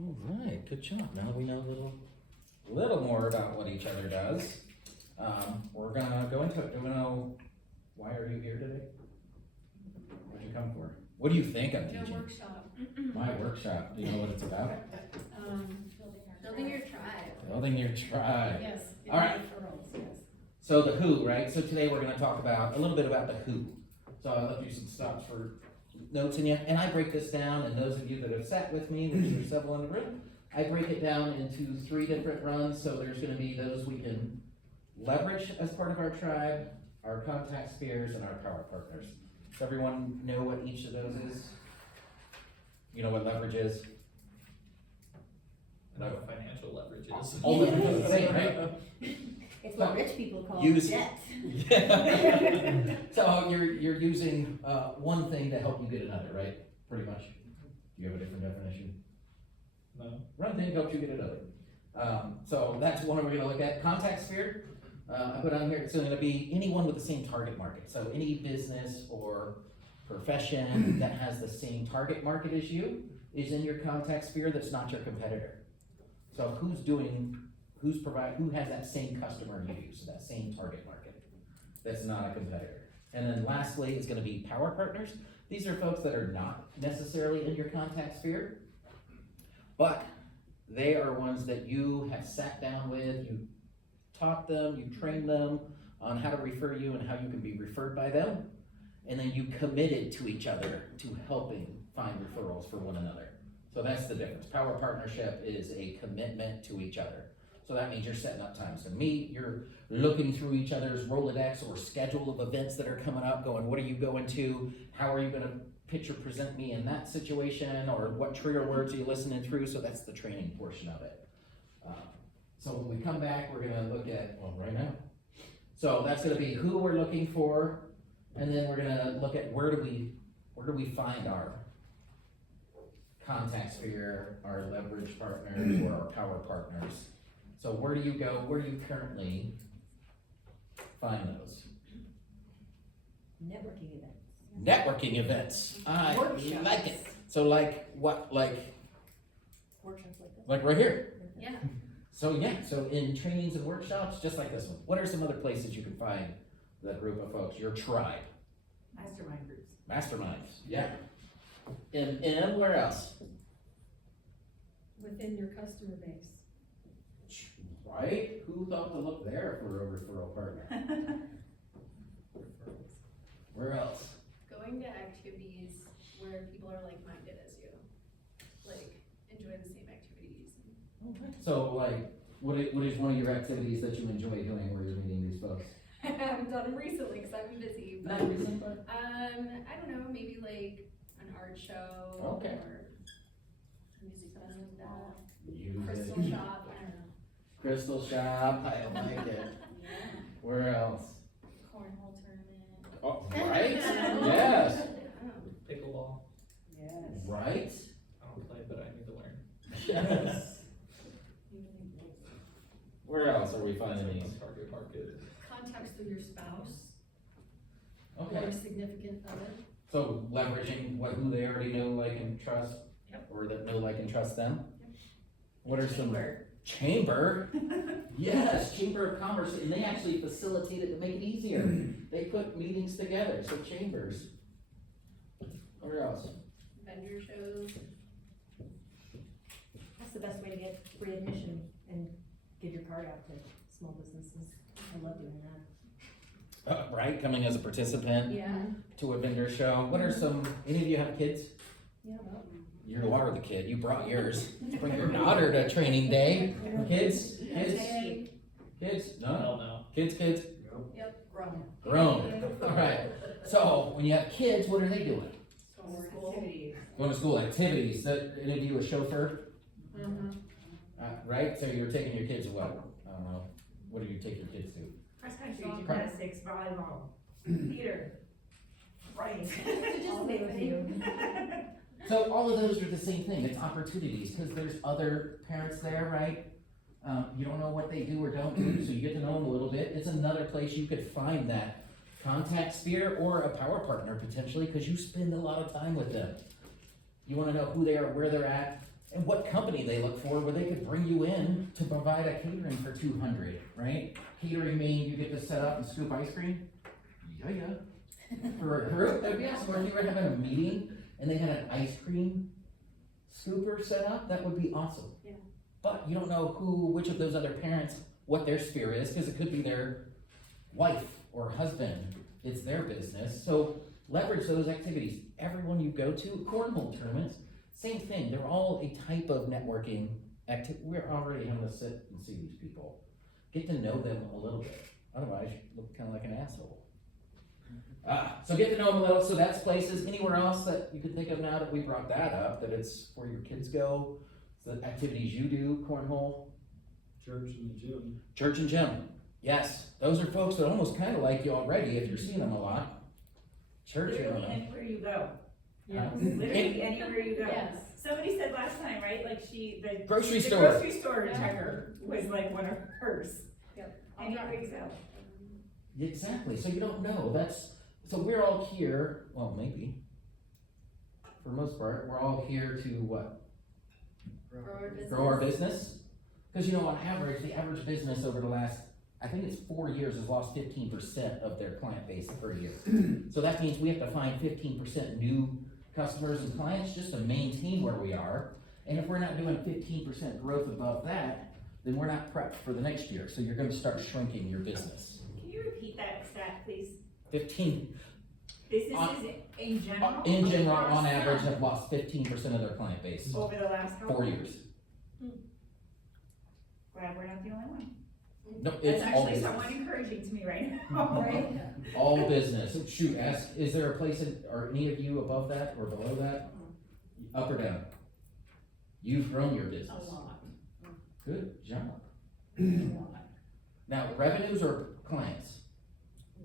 All right, good job. Now we know a little more about what each other does. We're gonna go into it. Do we know, why are you here today? What'd you come for? What do you think I'm No teaching? workshop. My workshop. Do you know what it's about? Building your tribe. Building your tribe. Yes. All right. Referrals, yes. So the who, right? So today we're gonna talk about, a little bit about the who. So I left you some stops for notes in you, and I break this down, and those of you that have sat with me, which there's several in the room, I break it down into 3 different runs. So there's gonna be those we can leverage as part of our tribe, our contact spheres, and our power partners. Does everyone know what each of those is? You know what leverage is? I know what financial leverage is. All the same, right? It's what rich people call Use- debt. Yeah. So you're using one thing to help you get another, right? Pretty much. Do you have a different definition? No. One thing helps you get another. So that's one we're gonna look at. Contact sphere. I put on here, it's gonna be anyone with the same target market. So any business or profession that has the same target market as you is in your contact sphere that's not your competitor. So who has that same customer you use, that same target market, that's not a competitor. And then lastly is gonna be power partners. These are folks that are not necessarily in your contact sphere, but they are ones that you have sat down with, you taught them, you trained them on how to refer you and how you can be referred by them. And then you committed to each other to helping find referrals for one another. So that's the difference. Power partnership is a commitment to each other. So that means you're setting up times to meet, you're looking through each other's Rolodex or schedule of events that are coming up, going, what are you going to? How are you gonna pitch or present me in that situation? Or what trigger words are you listening through? So that's the training portion of it. So when we come back, we're gonna look at, well, right now. So that's gonna be who we're looking for, and then we're gonna look at where do we find our contact sphere, our leverage partners, or our power partners. So where do you go, where do you currently find those? Networking events. Networking events, I Workshops. like it. So like, what, like Workshops like this. right here? Yeah. So yeah, so in trainings and workshops, just like this one, what are some other places you can find that group of folks, your tribe? Mastermind groups. Masterminds, yeah. And where else? Within your customer base. Right? Who thought to look there for a referral partner? Where else? Going to activities where people are like-minded as you. Like, enjoy the same activities. So like, what is one of your activities that you enjoy doing where you're meeting these folks? I haven't done them recently because I've been busy, but, Not recent, but. I don't know, maybe like an art show. Okay. Or music festival, Music. crystal shop, I don't know. Crystal shop, I like it. Yeah. Where else? Cornhole tournament. Oh, right? Yes. Pickleball. Yes. Right? I don't play, but I need to learn. Yes. Where else are we finding these? Target market. Contacts through your spouse or Okay. significant other. So leveraging who they already know, like, and trust? Yep. Or that know, like, and trust them? Yep. What are some? Chamber? Yes, Chamber of Commerce, and they actually facilitate it to make it easier. They put meetings together, so chambers. Where else? Vendor shows. That's the best way to get free admission and give your card out to small businesses. I love doing that. Right, coming as a participant Yeah. to a vendor show. What are some, any of you have kids? Yeah. You are the kid, you brought yours. Bring your daughter to training day. Kids? Kids? No? Hell no. Kids? Yep. Grown. Grown. Alright, so when you have kids, what are they doing? School. Going to school activities. So, any of you a chauffeur? Mm-hmm. Right, so you're taking your kids to what? I don't know. What do you take your kids to? Cross country, Soccer. gymnastics, volleyball, theater, right. Just name a few. So all of those are the same thing, it's opportunities, because there's other parents there, right? You don't know what they do or don't do, so you get to know them a little bit. It's another place you could find that contact sphere or a power partner potentially, because you spend a lot of time with them. You wanna know who they are, where they're at, and what company they look for where they could bring you in to provide a catering for 200, right? Catering mean you get to set up and scoop ice cream? Yeah. For a group, that'd be awesome. Or if you were having a meeting and they had an ice cream scooper set up, that would be awesome. Yeah. But you don't know which of those other parents, what their sphere is, because it could be their wife or husband. It's their business. So leverage those activities. Everyone you go to, cornhole tournaments, same thing. They're all a type of networking activity. We're already having to sit and see these people. Get to know them a little bit. Otherwise, you look kind of like an asshole. So get to know them a little. So that's places. Anywhere else that you could think of now that we brought that up, that it's where your kids go, the activities you do, cornhole, Church and the gym. church and gym. Yes, those are folks that almost kind of like you already if you're seeing them a lot. Church, I don't Literally know. anywhere you go, Yes. literally anywhere you go. Yes. Somebody said last time, right, like the Grocery the store. grocery store checker was like one of hers. Yep. Anywhere you go. Exactly. So you don't know. So we're all here. Well, maybe. For the most part, we're all here to what? Grow our business. Because on average, the average business over the last, I think it's 4 years, has lost 15% of their client base per year. So that means we have to find 15% new customers and clients just to maintain where we are. And if we're not doing 15% growth above that, then we're not prepped for the next year. So you're going to start shrinking your business. Can you repeat that stat, please? 15, Businesses in general? in general, across on average, town, have lost 15% of their client base. over the last how 4 long? years. Glad we're not the only one. No, That's it's all actually someone business. encouraging to me right now. Right? All business. Shoot, is there a place are any of you above that or below that? Up or down? You've grown your business. A lot, Good job. a lot, Now, revenues or clients?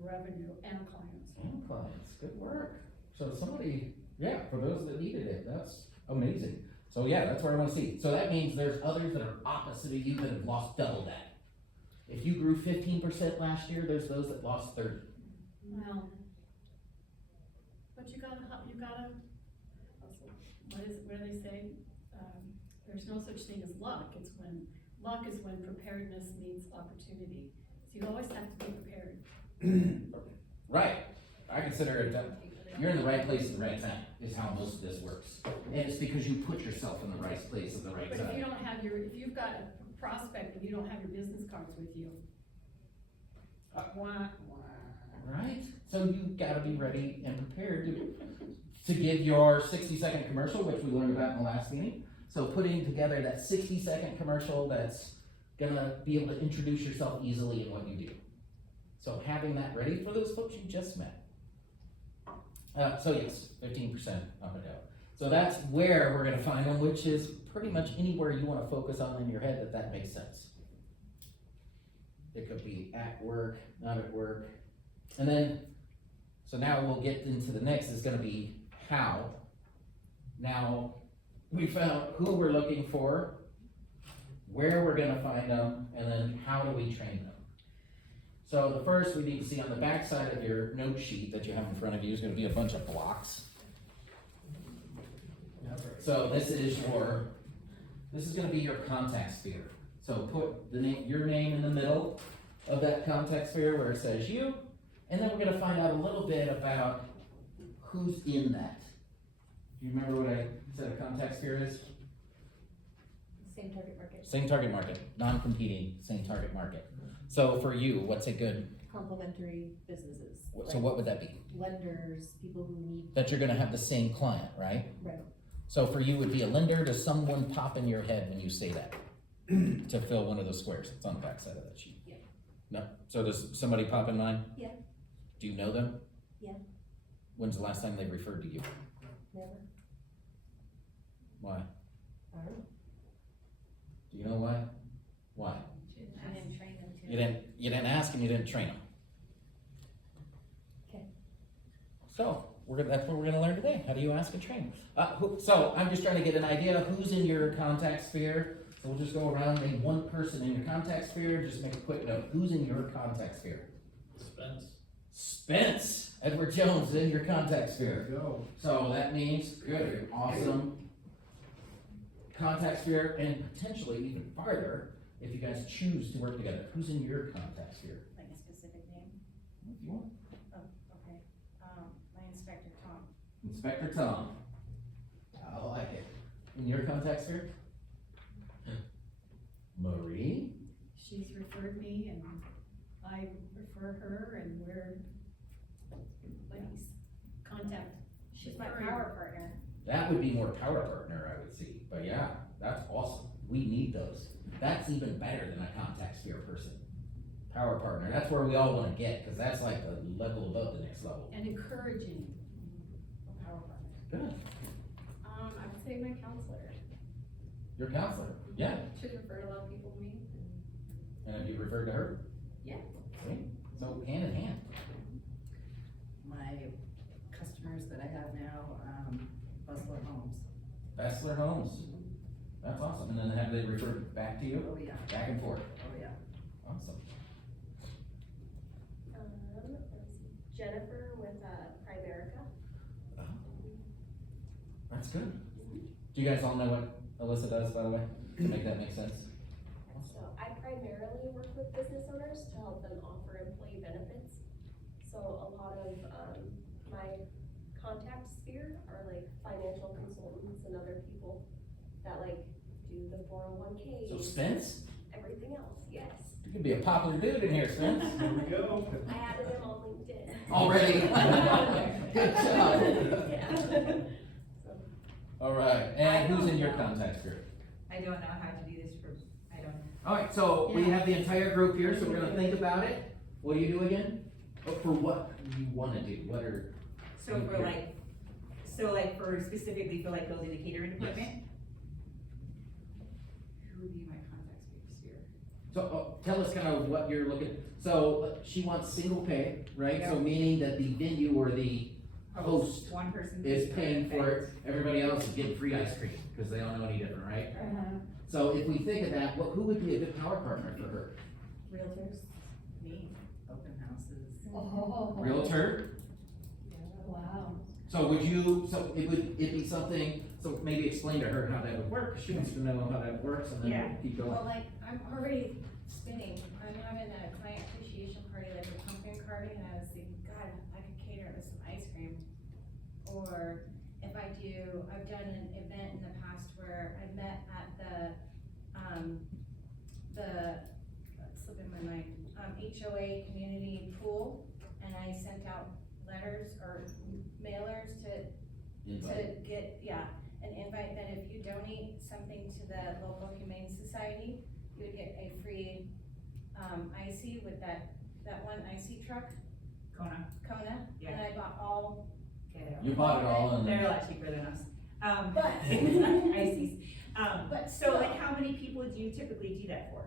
revenue and clients. And clients, good work. So somebody, for those that needed it, that's amazing. So that's where I wanna see. So that means there's others that are opposite of you that have lost double that. If you grew 15% last year, there's those that lost 30. Well, but you gotta, what do they say? There's no such thing as luck, luck is when preparedness meets opportunity. So you always have to be prepared. Right. I consider it that you're in the right place at the right time, is how most of this works. And it's because you put yourself in the right place at the right But if you time. don't have if you've got a prospect and you don't have your business cards with you, wah. Right? So you gotta be ready and prepared to give your 60-second commercial, which we learned about in the last meeting. So putting together that 60-second commercial that's gonna be able to introduce yourself easily in what you do. So having that ready for those folks you just met. So yes, 15% up and down. So that's where we're gonna find them, which is pretty much anywhere you wanna focus on in your head that makes sense. It could be at work, not at work. And then, so now we'll get into the next is gonna be how. Now, we found who we're looking for, where we're gonna find them, and then how do we train them. So the first we need to see on the back side of your note sheet that you have in front of you is gonna be a bunch of blocks. So this is gonna be your contact sphere. So put your name in the middle of that contact sphere where it says you, and then we're gonna find out a little bit about who's in that. Do you remember what I said a contact sphere is? Same target market, Same target market, non-competing, same target market. So for you, what's a good, complementary businesses. so like what would that be? Lenders, people who need, That you're gonna have the same client, right? right, So for you would be a lender, does someone pop in your head when you say that? To fill one of those squares, it's on the back side of that sheet. Yeah. No, so does somebody pop in mind? Yeah. Do you know them? Yeah. When's the last time they referred to you? never, Why? I don't know. Do you know why? Why? I didn't train them to. You didn't ask and you didn't train them. Okay. So, that's what we're gonna learn today. How do you ask and train? So I'm just trying to get an idea of who's in your contact sphere. So we'll just go around, name one person in your contact sphere, just make a quick note. Who's in your contact sphere? Spence, Edward Jones in your contact sphere. Go. So that means, good, awesome. contact sphere, and potentially even farther, if you guys choose to work together. Who's in your contact sphere? Like a specific name? If you want. Oh, okay. My Inspector Tom. Inspector Tom. I like it. In your contact sphere? Marie? She's referred me and I refer her and we're buddies. Contact. She's my referring. power partner. That would be more power partner, I would see, but yeah, that's awesome, we need those. That's even better than a contact sphere person. Power partner, that's where we all wanna get, cause that's like the level above the next level. And encouraging. A power partner. Good, I would say my counselor. your counselor, yeah, She's referred a lot of people to me. and have you referred to her? Yeah. See, so hand in hand. My customers that I have now, Bustler Homes. Bessler Homes, that's awesome, and then have they referred back to you, Oh, yeah, back and forth, oh, yeah. awesome. Let's see, Jennifer with, Primerica. That's good. Do you guys all know what Alyssa does, by the way, to make that make sense? So I primarily work with business owners to help them offer employee benefits. So a lot of, my contact sphere are like financial consultants and other people that like do the 401k, So Spence, everything else, yes. you could be a popular dude in here, Spence. Here we go. I added them on LinkedIn. Already? Good job. Yeah. So, All right, and who's in your contact sphere? I don't know how to do this for, I don't know. All right, so we have the entire group here, so we're gonna think about it. What do you do again? Oh, for what you wanna do, what are, So for like for specifically for like building the catering department? Who would be my contact sphere? so, tell us kind of what you're looking, so she wants single pay, right? So Yeah. meaning that the venue or the host One person. is paying for it, everybody else is getting free ice cream, cause they all know any different, right? Uh-huh. So if we think of that, who would be a good power partner for her? Realtors. Me, open houses. Oh. Realtor? Wow. So would you, so it be something, so maybe explain to her how that would work, 'cause she wants to know how that works, and then Yeah. we'll keep going. Well, like, I'm already spinning, I'm having a client appreciation party, like a pumpkin carving, and I was thinking, God, I could cater it with some ice cream. Or if I've done an event in the past where I met at it's slipping my mind, HOA community pool, and I sent out letters or mailers to Invite. get, an invite that if you donate something to the local humane society, you would get a free, icy with that one icy truck, Kona, Kona, Yeah. and I bought all, You bought it all and they're a then, lot cheaper than us. But- Ices. But So like how many people do you typically do that for?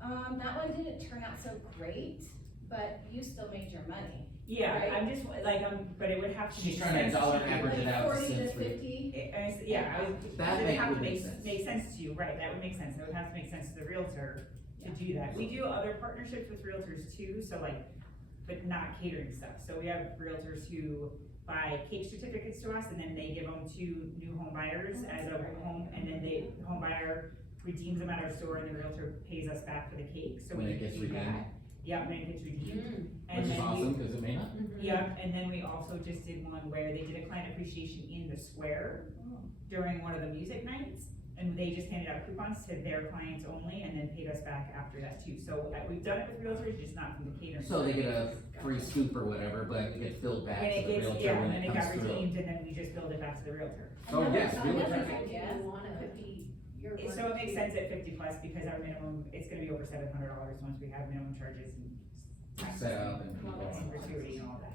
that one didn't turn out so great, but you still made your money. Yeah, Right. I'm just like, but it would have to. she's make trying to sense dollar you. average it Like out to 40 to cents for you. 50, Yeah, I was, That it would have would to make sense. make sense to you, right, that would make sense, it would have to make sense to the realtor to do that. We do other partnerships with realtors too, so like, but not catering stuff, so we have realtors who buy cake certificates to us, and then they give them to new home buyers as a home, and then the home buyer redeems them at our store, and the realtor pays us back for the cake, so When we it gets do redeemed. that. Yeah, when it gets redeemed. And Which is then we- awesome, cause it may not. Yeah, and then we also just did one where they did a client appreciation in the square during one of the music nights. And they just handed out coupons to their clients only and then paid us back after that too. So we've done it with realtors, just not from the catering. So they get a free scoop or whatever, but it gets billed back When to it the gets, realtor yeah, when and it it comes got through. redeemed, and then we just billed it back to the realtor. Oh, yes, Another realtor. idea you wanna be your. So it makes sense at 50 plus because our minimum, it's gonna be over $700 once we have minimum charges and taxes Set up and. and gratuity and all that.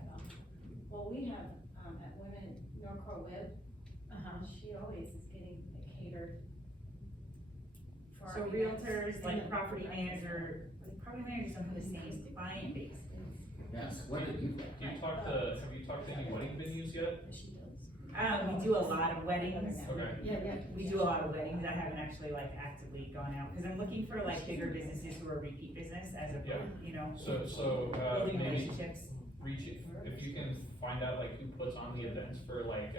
well, we have, at Women Norcore Web, she always is getting it catered. for So our events. realtors, like property managers don't have the same client base. Yes, what did you? Have you talked to any wedding venues yet? We do a lot of weddings. Okay. Yeah. We do a lot of weddings. I haven't actually like actively gone out, cause I'm looking for like bigger businesses who are repeat business as Yeah. a, you know, So, building maybe relationships. if you can find out like who puts on the events for like,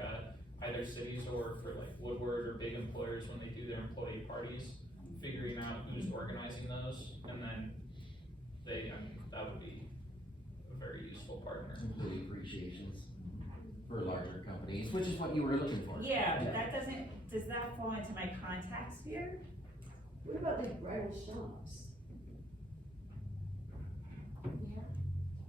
either cities or for like Woodward or big employers when they do their employee parties, figuring out who's organizing those, and then that would be a very useful partner. Employee appreciations for larger companies, which is what you were looking for. Yeah, but does that fall into my contact sphere? What about like bridal shops?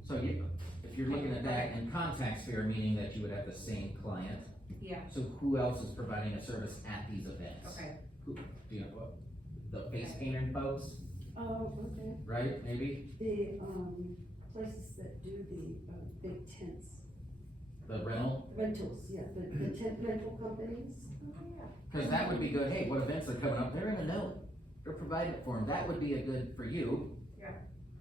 So if you're looking at that in contact sphere, meaning that you would have the same client, Yeah, so who else is providing a service at these events? okay. Who, do you know what, the face painting folks, Oh, okay. right, maybe? The, places that do the, big tents, The rental, rentals, yeah, the tent rental companies. cause that would be good, hey, what events are coming up, they're gonna know, they're providing it for them, that would be a good for you. Yeah.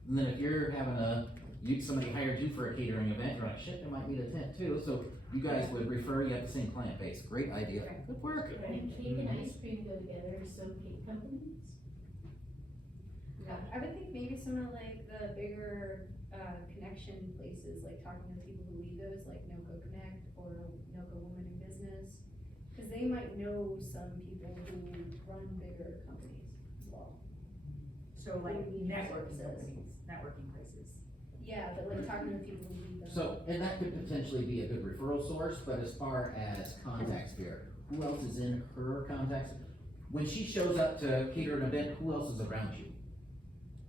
And then if you're having somebody hired you for a catering event, you're like, shit, they might need a tent too, so you guys would refer, you have the same client base, great idea, good work. And cake and ice cream go together, so cake companies. Yeah, I would think maybe some of like the bigger, connection places, like talking to people who lead those, like NOCO Connect or NOCO Women in Business. Cause they might know some people who run bigger companies as well. So like Maybe networking services. companies, networking places. Yeah, but like talking to people who lead them. So, and that could potentially be a good referral source, but as far as contact sphere, who else is in her contacts? When she shows up to cater an event, who else is around you?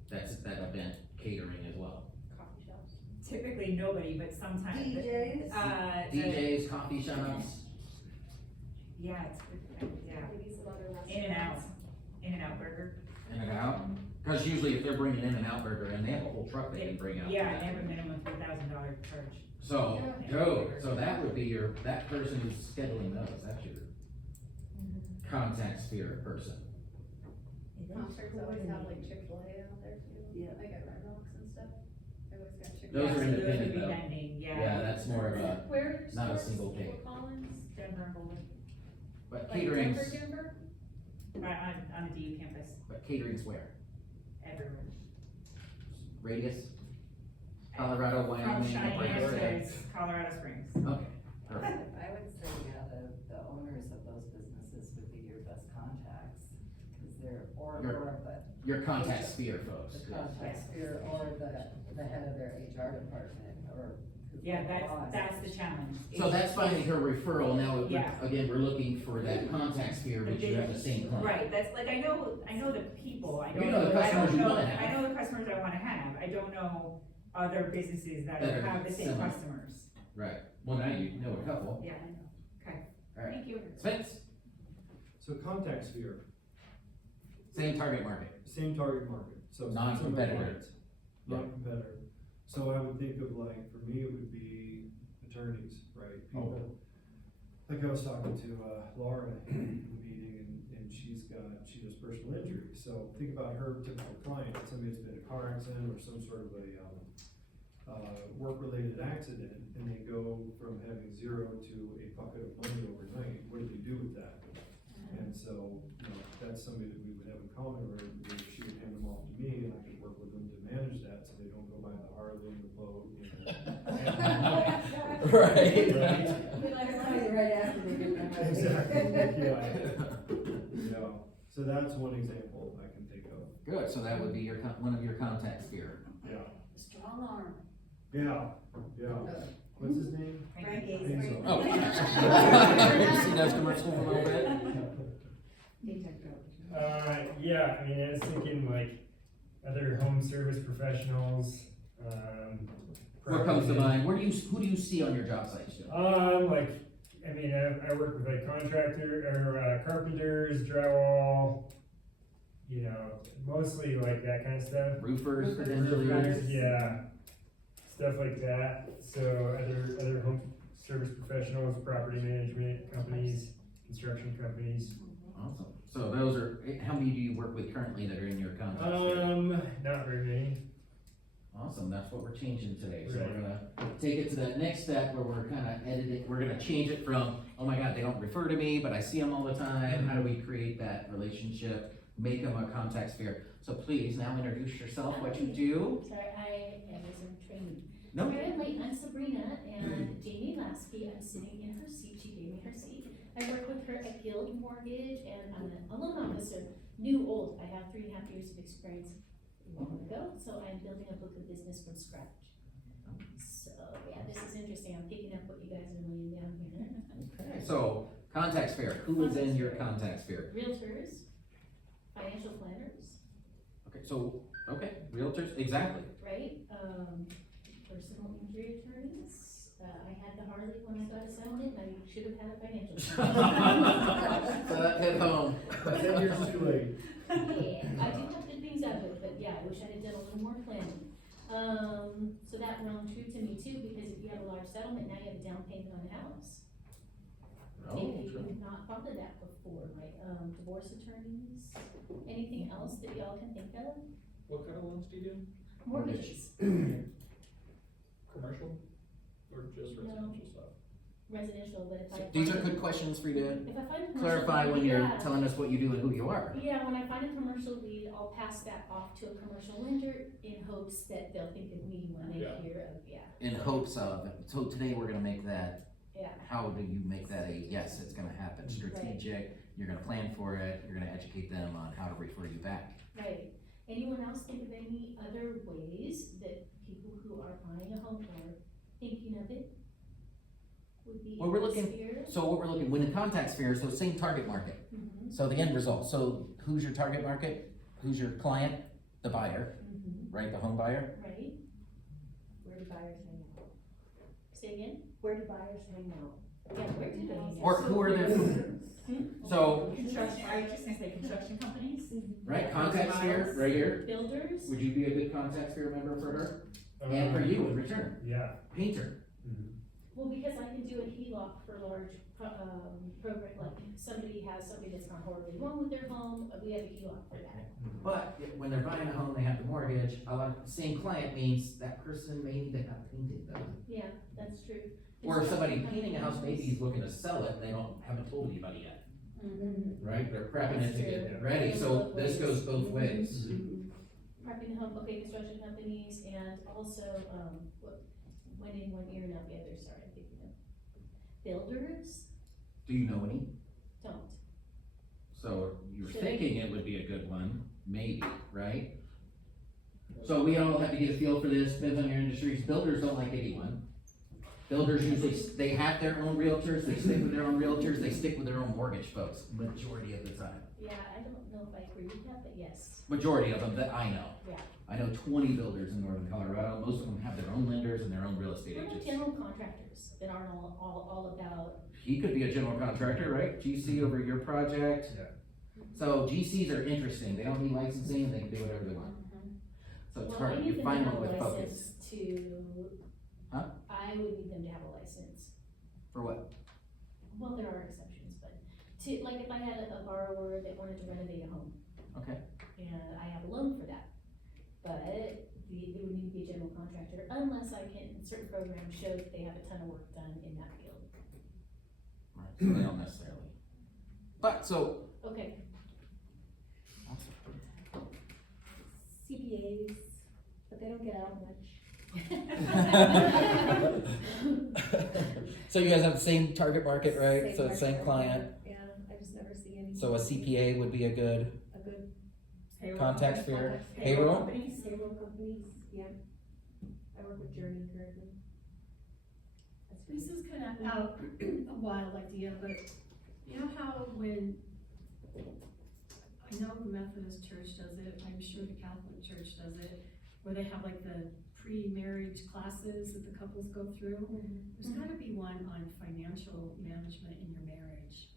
That's at that event catering as well. Coffee shops. Typically nobody, but sometimes. DJs? DJs, coffee shops, Yeah, yeah, Maybe some other restaurants. In-N-Out Burger. in and out. Cause usually if they're bringing in an out burger and they have a whole truck they can bring out. Yeah, and they have a minimum $3,000 charge. So, go, so that would be that person who's scheduling those, that's your contact sphere person. Concerts always have like Chick-fil-A out there too. Yeah. Like at Red Rocks and stuff. They always got Chick-fil-A. Those Yeah, are so independent, would be though. vending, yeah. Yeah, that's more of a, Where are your not a stores? single cake. Fort Collins? Denver and Boulder. but Like catering's, Denver? Right, on the DU campus, but catering's where? everywhere. Radius? Colorado, From Wyoming, Cheyenne Nebraska? to Colorado Springs. Okay, perfect. I would say, yeah, the owners of those businesses would be your best contacts, cause they're, or Your contact sphere folks. the contact sphere, or the head of their HR department, or. Yeah, the boss. that's the challenge. So that's finding her referral, now, Yeah. again, we're looking for that contact sphere, which you have the same client. Right, that's like, I know the people, I You don't know know, the I customers don't you know, wanna have. I know the customers I wanna have, I don't know other businesses that That are have the same similar. customers. Right, well, now you know a couple, Yeah, I know, okay, alright. thank you. Spence, So contact sphere, same target market, same target market, so. Non-competitor. similar clients, Non-competitor. So I would think of like, for me, it would be attorneys, right? People, like I was talking to, Laura in the meeting and she does personal injury. So think about her typical client, somebody that's been in a car accident or some sort of a, work-related accident, and they go from having zero to a bucket of money overnight. What do they do with that? And so, you know, that's somebody that we would have in common, or she would hand them off to me, and I could work with them to manage that, so they don't go buy the Harley and the boat, you know. Right. We like to tell you right after they get their. Exactly, yeah. So that's one example I can think of, good, so that would be one of your contact sphere. yeah. Strong arm. Yeah, yeah. What's his name? Frank Hazel. Gates. Oh. You see those commercials a little bit? Yeah, I mean, I was thinking like other home service professionals, What comes to mind, who do you see on your job sites, Joe? like, I mean, I work with like carpenters, drywall, you know, mostly like that kind of stuff. Roofers, Roofers, potentially? yeah, stuff like that. So other home service professionals, property management companies, construction companies. Awesome, so those are, how many do you work with currently that are in your contact sphere? Not very many. Awesome, that's what we're changing today, so Right. we're gonna take it to that next step where we're kinda editing, we're gonna change it from, oh my god, they don't refer to me, but I see them all the time, how do we create that relationship, make them a contact sphere? So please, now introduce yourself, what you do. Sorry, I was in training. No. Apparently, I'm Sabrina, and Jamie Lasky, I'm sitting in her seat, she gave me her seat. build mortgage, and I'm a loan officer, new, old, I have 3.5 years of experience long ago, so I'm building a book of business from scratch. So, yeah, this is interesting, I'm picking up what you guys are laying down here. Okay, so contact sphere, who is in your contact sphere? Realtors, financial planners, Okay, so, realtors, exactly. right? Personal injury attorneys, I had the Harley when I got a settlement, I should have had a financial. planner. So that hit home. 10 years too late. Yeah, I do have good things out of it, but yeah, I wish I had done a little more planning. So that rang true to me too, because if you have a large settlement, now you have a down payment on the house. Oh, If true. you've not thought of that before, like, divorce attorneys, anything else that y'all can think of? What kind of loans do you do? Mortgages, Commercial or just No. residential stuff? residential, but if I. These are find- good questions for you to If I find a commercial. clarify when lead, you're yeah. telling us what you do and who you are. Yeah, when I find a commercial lead, I'll pass that off to a commercial lender in hopes that they'll think of me when they Yeah. hear of, In hopes of, so today we're gonna make that, yeah. how do you make that a yes, it's gonna happen, strategic, you're gonna plan for it, you're gonna educate them on how to refer you back. Right. Anyone else think of any other ways that people who are buying a home or thinking of it would be Well, we're in the looking- sphere? So what we're looking, when in contact sphere, so same target market, Mhm, so the end result, so who's your target market? Who's your client? The buyer, mhm, right, the home buyer? right? Where do buyers hang out? Say again? Where do buyers hang out? Yeah, where do they hang out? Or who are their, so, Construction, I was just gonna say construction companies. right, contact sphere, right here, Builders? would you be a good contact sphere member for her? And for you in return, Yeah. painter, Well, because I can do a HELOC for large, program, like somebody has something that's not horribly wrong with their home, we have a HELOC for that. but when they're buying a home, they have the mortgage, a lot, same client means that person may need to have painting done. Yeah, that's true. Or if somebody painting a house, maybe he's looking to sell it, and they haven't told anybody yet, Mm-hmm. right? They're prepping it to get That's ready, true. so this goes both ways. Prepping the home, okay, construction companies, and also, one in one ear and out the other, sorry, I'm thinking of. Builders, Do you know any? don't. So you're Should. thinking it would be a good one, maybe, right? So we all have to get a feel for this, depends on your industries, builders don't like anyone. Builders usually, they have their own realtors, they stick with their own realtors, they stick with their own mortgage folks, majority of the time. Yeah, I don't know if I agree with that, but yes, Majority of them that I know. yeah. I know 20 builders in northern Colorado, most of them have their own lenders and their own real estate What about agents. general contractors that aren't all about, He could be a general contractor, right? GC over your project. Yeah. So GCs are interesting, they don't need licensing, they can do whatever they want. So it's well, I hard, need you them to find have one a with focus. license to. Huh? I would need them to have a license. For what? Well, there are exceptions, but to, like, if I had a borrower that wanted to renovate a home. Okay. And I have a loan for that, but it would need to be a general contractor, unless I can, certain programs show that they have a ton of work done in that field. Right, so they don't necessarily. But, so. Okay, CPAs, but they don't get out much. So you guys have the same target market, right? So market, same client, Yeah, I just never see any. so a CPA would be a good A good. contact sphere. Payroll Payroll? companies, yeah. I work with Journey currently. That's This is kind of out a wild idea, but you know how when, I know the Methodist Church does it, I'm sure the Catholic Church does it, where they have like the pre-marriage classes that the couples go through. There's gotta be one on financial management in your marriage.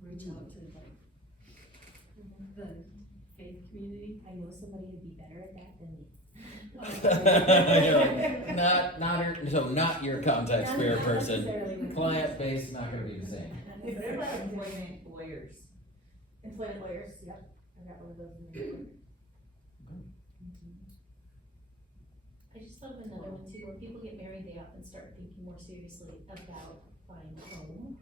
Reach out to like the faith community. I know somebody who'd be better at that than me. Not your contact sphere Not person. necessarily. Client base not gonna be the same. What about employment lawyers? Employment lawyers, yep, I got one of those in there. I just thought of another one too, when people get married, they often start thinking more seriously about buying a home.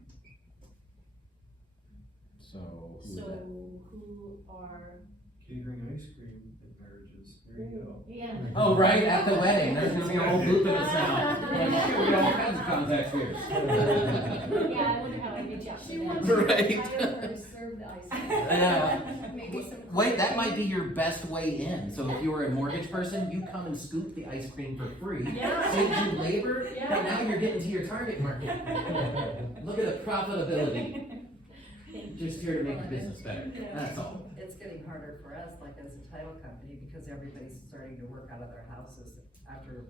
So, who's So that? who are, Catering ice cream at marriages, there you go. yeah. Oh, right, at the wedding, there's gonna be a whole loop in us now. Like, shit, we got all kinds of contact spheres. Yeah, I wonder how I Good job. She for wants that. to Right. hire her to serve the ice cream. Yeah. Maybe some. Wait, that might be your best way in. So if you were a mortgage person, you come and scoop the ice cream for free. Yeah. Saves you labor, Yeah. but now you're getting to your target market. Look at the profitability. Just here to make the business better, that's all. It's getting harder for us, like as a title company, because everybody's starting to work out of their houses. After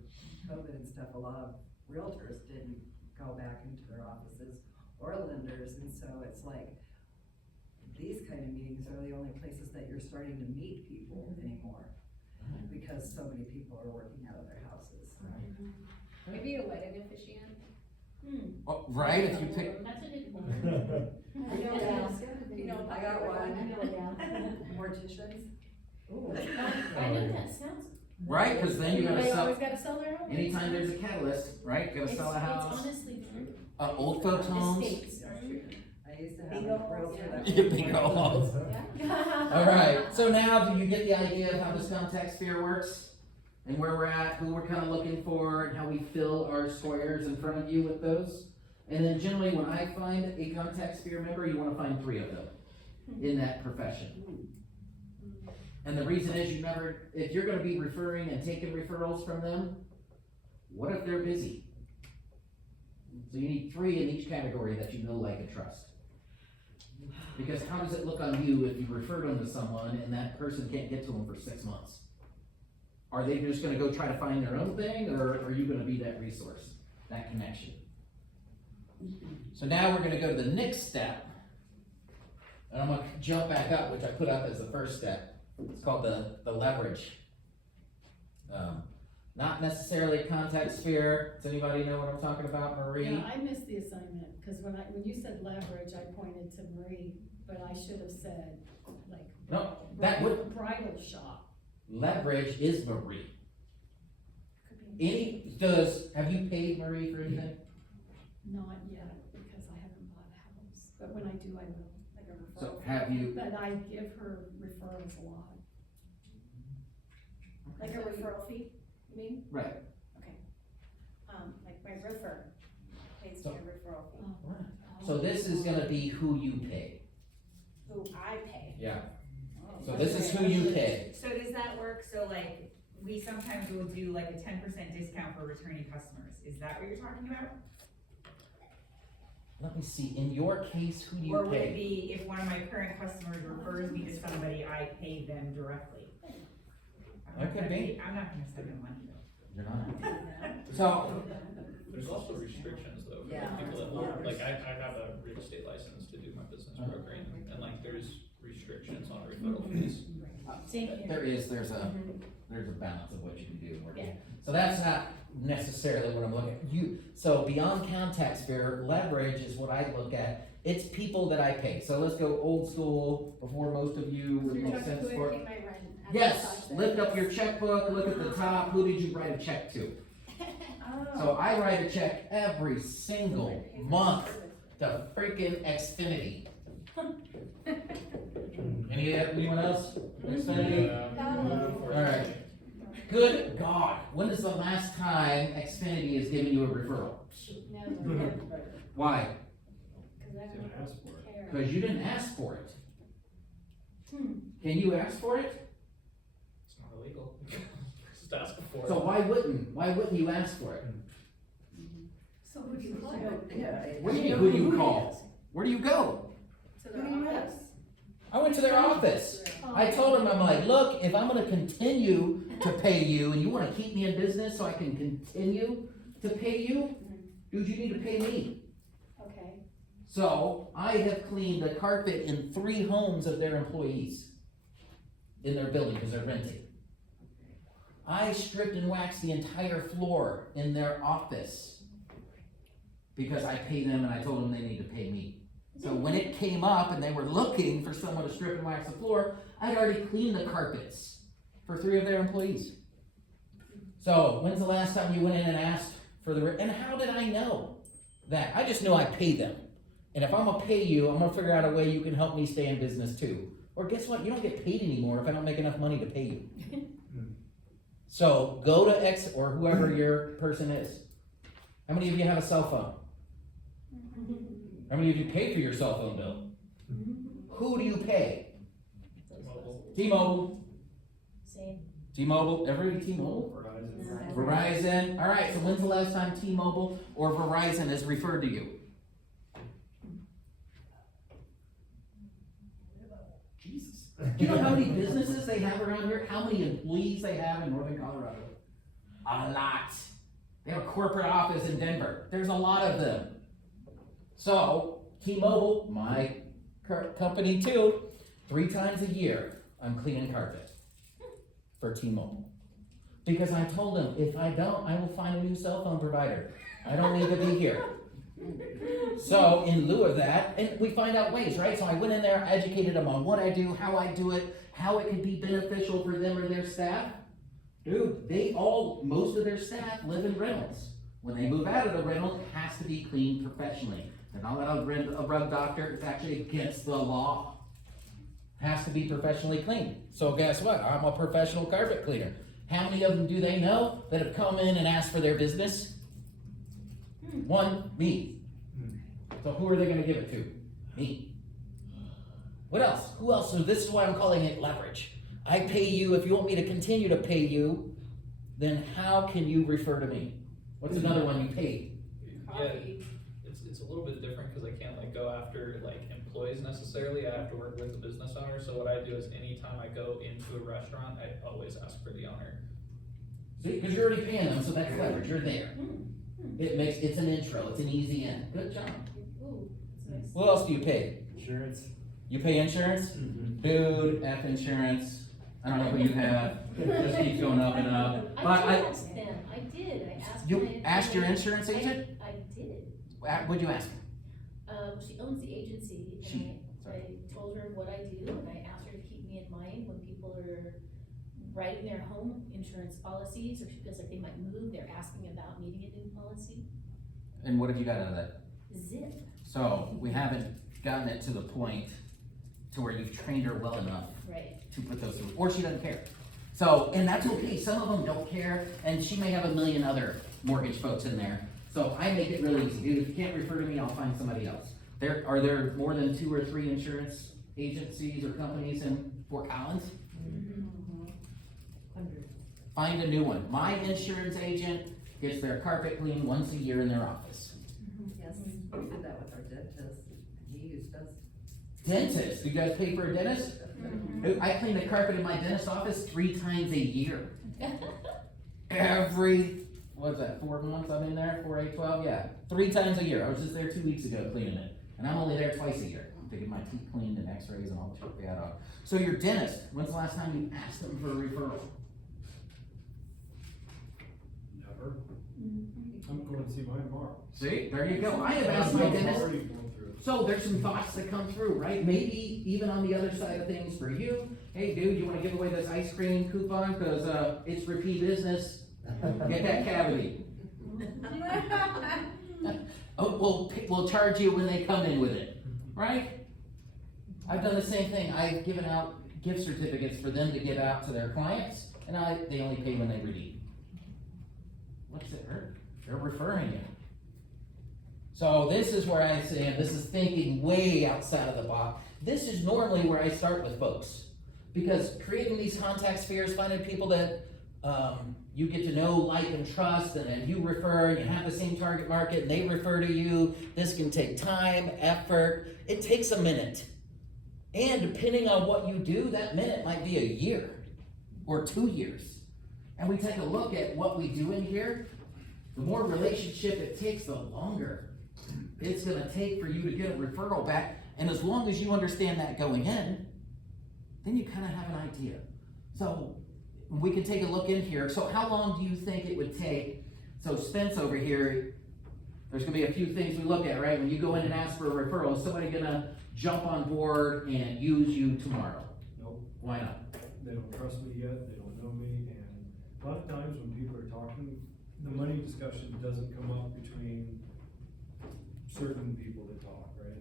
COVID and stuff, a lot of realtors didn't go back into their offices or lenders, and so it's like, these kind of meetings are the only places that you're starting to meet people anymore, because so many people are working out of their houses. Maybe a wedding officiant. Oh, right, if you pick, That's a good one. I know that. You know, I got one. I know that. Morticians. I know that sounds. right, cause then you gotta They sell, always gotta sell their home. anytime there's a catalyst, right, gotta It's sell a house, honestly true. old folks homes. Estates. I used to have Bingo a realtor that. Yeah, bingo halls. Alright, so now do you get the idea of how this contact sphere works? And where we're at, who we're kinda looking for, and how we fill our squares in front of you with those? And then generally, when I find a contact sphere member, you wanna find 3 of them in that profession. And the reason is if you're gonna be referring and taking referrals from them, what if they're busy? So you need 3 in each category that you know, like, and trust. Because how does it look on you if you referred them to someone and that person can't get to them for 6 months? Are they just gonna go try to find their own thing, or are you gonna be that resource, that connection? So now we're gonna go to the next step. And I'm gonna jump back up, which I put up as the first step. It's called the leverage. Not necessarily a contact sphere. Does anybody know what I'm talking about, Marie? Yeah, I missed the assignment, cause when you said leverage, I pointed to Marie, but I should have said, like. No, that would, Bridal shop. leverage is Marie. Could be. Have you paid Marie for anything? Not yet, because I haven't bought a house, but when I do, I will, like a referral. So have you, But I give her referrals a lot. Like a referral fee, you mean? right, Like my roofer pays me a referral fee, so this is gonna be who you pay. who I pay. Yeah. Oh. So this is who you pay. So does that work, so like, we sometimes will do like a 10% discount for returning customers, is that what you're talking about? Let me see, in your case, who do you Or would it pay? be if one of my current customers refers me to somebody, I pay them directly? That could be. I'm not gonna send them money though. You're not. So, There's also restrictions though, for Yeah. people that hold, like I have a real estate license to do my business brokering, and like there's restrictions on referral fees. Same here. there's a balance of what you can do and where you can. So that's not necessarily what I'm looking at. So beyond contact sphere, leverage is what I look at. It's people that I pay. So let's go old school, before most of you would You're make talking sense who for. would pay my rent. at Yes, the top lift there. up your checkbook, look at the top, who did you write a check to? So I write a check every single month to freaking Xfinity. Anyone else? Xfinity? Alright. Good God, when is the last time Xfinity has given you a referral? Never. Why? Cause I Didn't don't ask for it. care. Because you didn't ask for it. Can you ask for it? It's not illegal. Just ask for it. So why wouldn't you ask for it? So who do you call? What do you mean, who do you call? Where do you go? To their office. I went to their office. I told them, I'm like, look, if I'm gonna continue to pay you and you wanna keep me in business so I can continue to pay you, dude, you need to pay me. Okay. So I have cleaned the carpet in 3 homes of their employees in their building because they're renting. I stripped and waxed the entire floor in their office because I pay them and I told them they need to pay me. So when it came up and they were looking for someone to strip and wax the floor, I'd already cleaned the carpets for 3 of their employees. So when's the last time you went in and asked for and how did I know that? I just know I pay them. And if I'm gonna pay you, I'm gonna figure out a way you can help me stay in business too. Or guess what? You don't get paid anymore if I don't make enough money to pay you. So go to X or whoever your person is. How many of you have a cell phone? How many of you pay for your cell phone bill? Who do you pay? T-Mobile. Same. T-Mobile, everybody T-Mobile? Verizon. Verizon, all right, so when's the last time T-Mobile or Verizon has referred to you? Jesus. Do you know how many businesses they have around here? How many employees they have in northern Colorado? A lot. They have a corporate office in Denver. There's a lot of them. So, T-Mobile, my company too, 3 times a year, I'm cleaning carpet for T-Mobile. Because I told them, if I don't, I will find a new cell phone provider. I don't need to be here. So in lieu of that, and we find out ways, right? So I went in there, educated them on what I do, how I do it, how it could be beneficial for them or their staff. Dude, most of their staff live in rentals. When they move out of the rental, it has to be cleaned professionally. They're not allowed to rent a rug doctor, it's actually against the law. Has to be professionally cleaned. So guess what? I'm a professional carpet cleaner. How many of them do they know that have come in and asked for their business? One, me. So who are they gonna give it to? Me. What else? Who else? So this is why I'm calling it leverage. I pay you, if you want me to continue to pay you, then how can you refer to me? What's another one you paid? Yeah, it's a little bit different because I can't like go after like employees necessarily. I have to work with the business owner. So what I do is anytime I go into a restaurant, I always ask for the owner. See, because you're already paying them, so that's leverage, you're there. It's an intro, it's an easy in. Good job. Ooh, that's nice. What else do you pay? Insurance. You pay insurance? Dude, F insurance. I don't know who you have. It just keeps going up and up. But I did ask them, I asked You my asked your attorney. insurance agent? I did. What'd you ask? She owns the agency, She- and I told her what I do, and I asked her to keep me in mind when people are writing their home insurance policies, or she feels like they might move, they're asking about needing a new policy. And what have you got out of that? Zip. So, we haven't gotten it to the point to where you've trained her well enough Right. to put those through, or she doesn't care. So, and that's okay, some of them don't care, and she may have a million other mortgage folks in there. So I make it really easy, dude, if you can't refer to me, I'll find somebody else. Are there more than 2 or 3 insurance agencies or companies in Fort Collins? 100. Find a new one. My insurance agent gets their carpet cleaned once a year in their office. Yes, we did that with our dentist, he used us. Dentist, do you guys pay for a dentist? Dude, I clean the carpet in my dentist office 3 times a year. Every, what's that, 4 months I'm in there, 4, 8, 12, yeah. 3 times a year, I was just there 2 weeks ago cleaning it. And I'm only there twice a year, to get my teeth cleaned and x-rays and all the shit they had on. So your dentist, when's the last time you asked them for a referral? Never. I'm going to see mine tomorrow. See, there you go, I have asked my I'm dentist. already going through it. So there's some thoughts that come through, right? Maybe even on the other side of things for you, hey dude, you wanna give away this ice cream coupon, cause it's repeat business, get that cavity. Oh, we'll charge you when they come in with it, right? I've done the same thing, I've given out gift certificates for them to give out to their clients, and they only pay when they redeem. What's it hurt? They're referring you. So this is where I say, and this is thinking way outside of the box. This is normally where I start with folks. Because creating these contact spheres, finding people that you get to know, like, and trust, and then you refer, and you have the same target market, and they refer to you. This can take time, effort. It takes a minute. And depending on what you do, that minute might be a year or 2 years. And we take a look at what we do in here. The more relationship it takes, the longer it's gonna take for you to get a referral back, and as long as you understand that going in, then you kinda have an idea. So, we can take a look in here. So how long do you think it would take? So Spence over here, there's gonna be a few things we look at, right? When you go in and ask for a referral, is somebody gonna jump on board and use you tomorrow? Nope, Why not? they don't trust me yet, they don't know me, and a lot of times when people are talking, the money discussion doesn't come up between certain people that talk, right?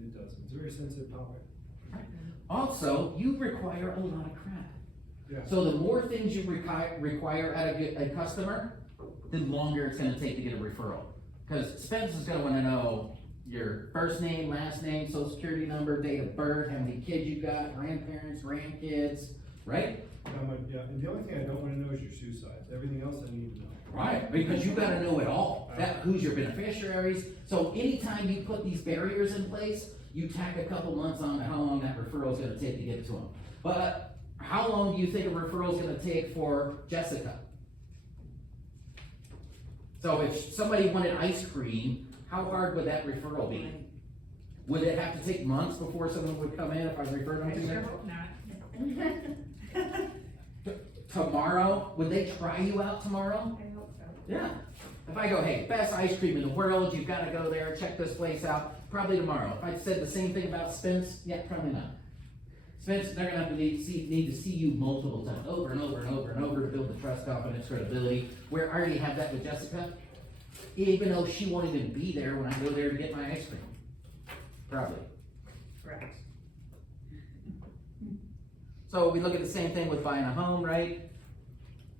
It doesn't. It's a very sensitive topic. Also, you require a lot of crap. Yeah. So the more things you require out of a customer, the longer it's gonna take to get a referral. Because Spence is gonna wanna know your first name, last name, social security number, date of birth, how many kids you got, grandparents, grandkids, right? Yeah, and the only thing I don't wanna know is your shoe size, everything else I need to know. Right, because you gotta know it all, who's your beneficiaries, so anytime you put these barriers in place, you tack a couple months on how long that referral's gonna take to get to them. But how long do you think a referral's gonna take for Jessica? So if somebody wanted ice cream, how hard would that referral be? Would it have to take months before someone would come in if I referred them I to sure them? hope not. Tomorrow, would they try you out tomorrow? I hope so. Yeah. If I go, hey, best ice cream in the world, you've gotta go there, check this place out, probably tomorrow. If I said the same thing about Spence, yeah, probably not. Spence, they're gonna have to need to see you multiple times, over and over and over and over to build the trust, confidence, credibility. Where I already have that with Jessica, even though she won't even be there when I go there to get my ice cream. Probably. Correct. So we look at the same thing with buying a home, right?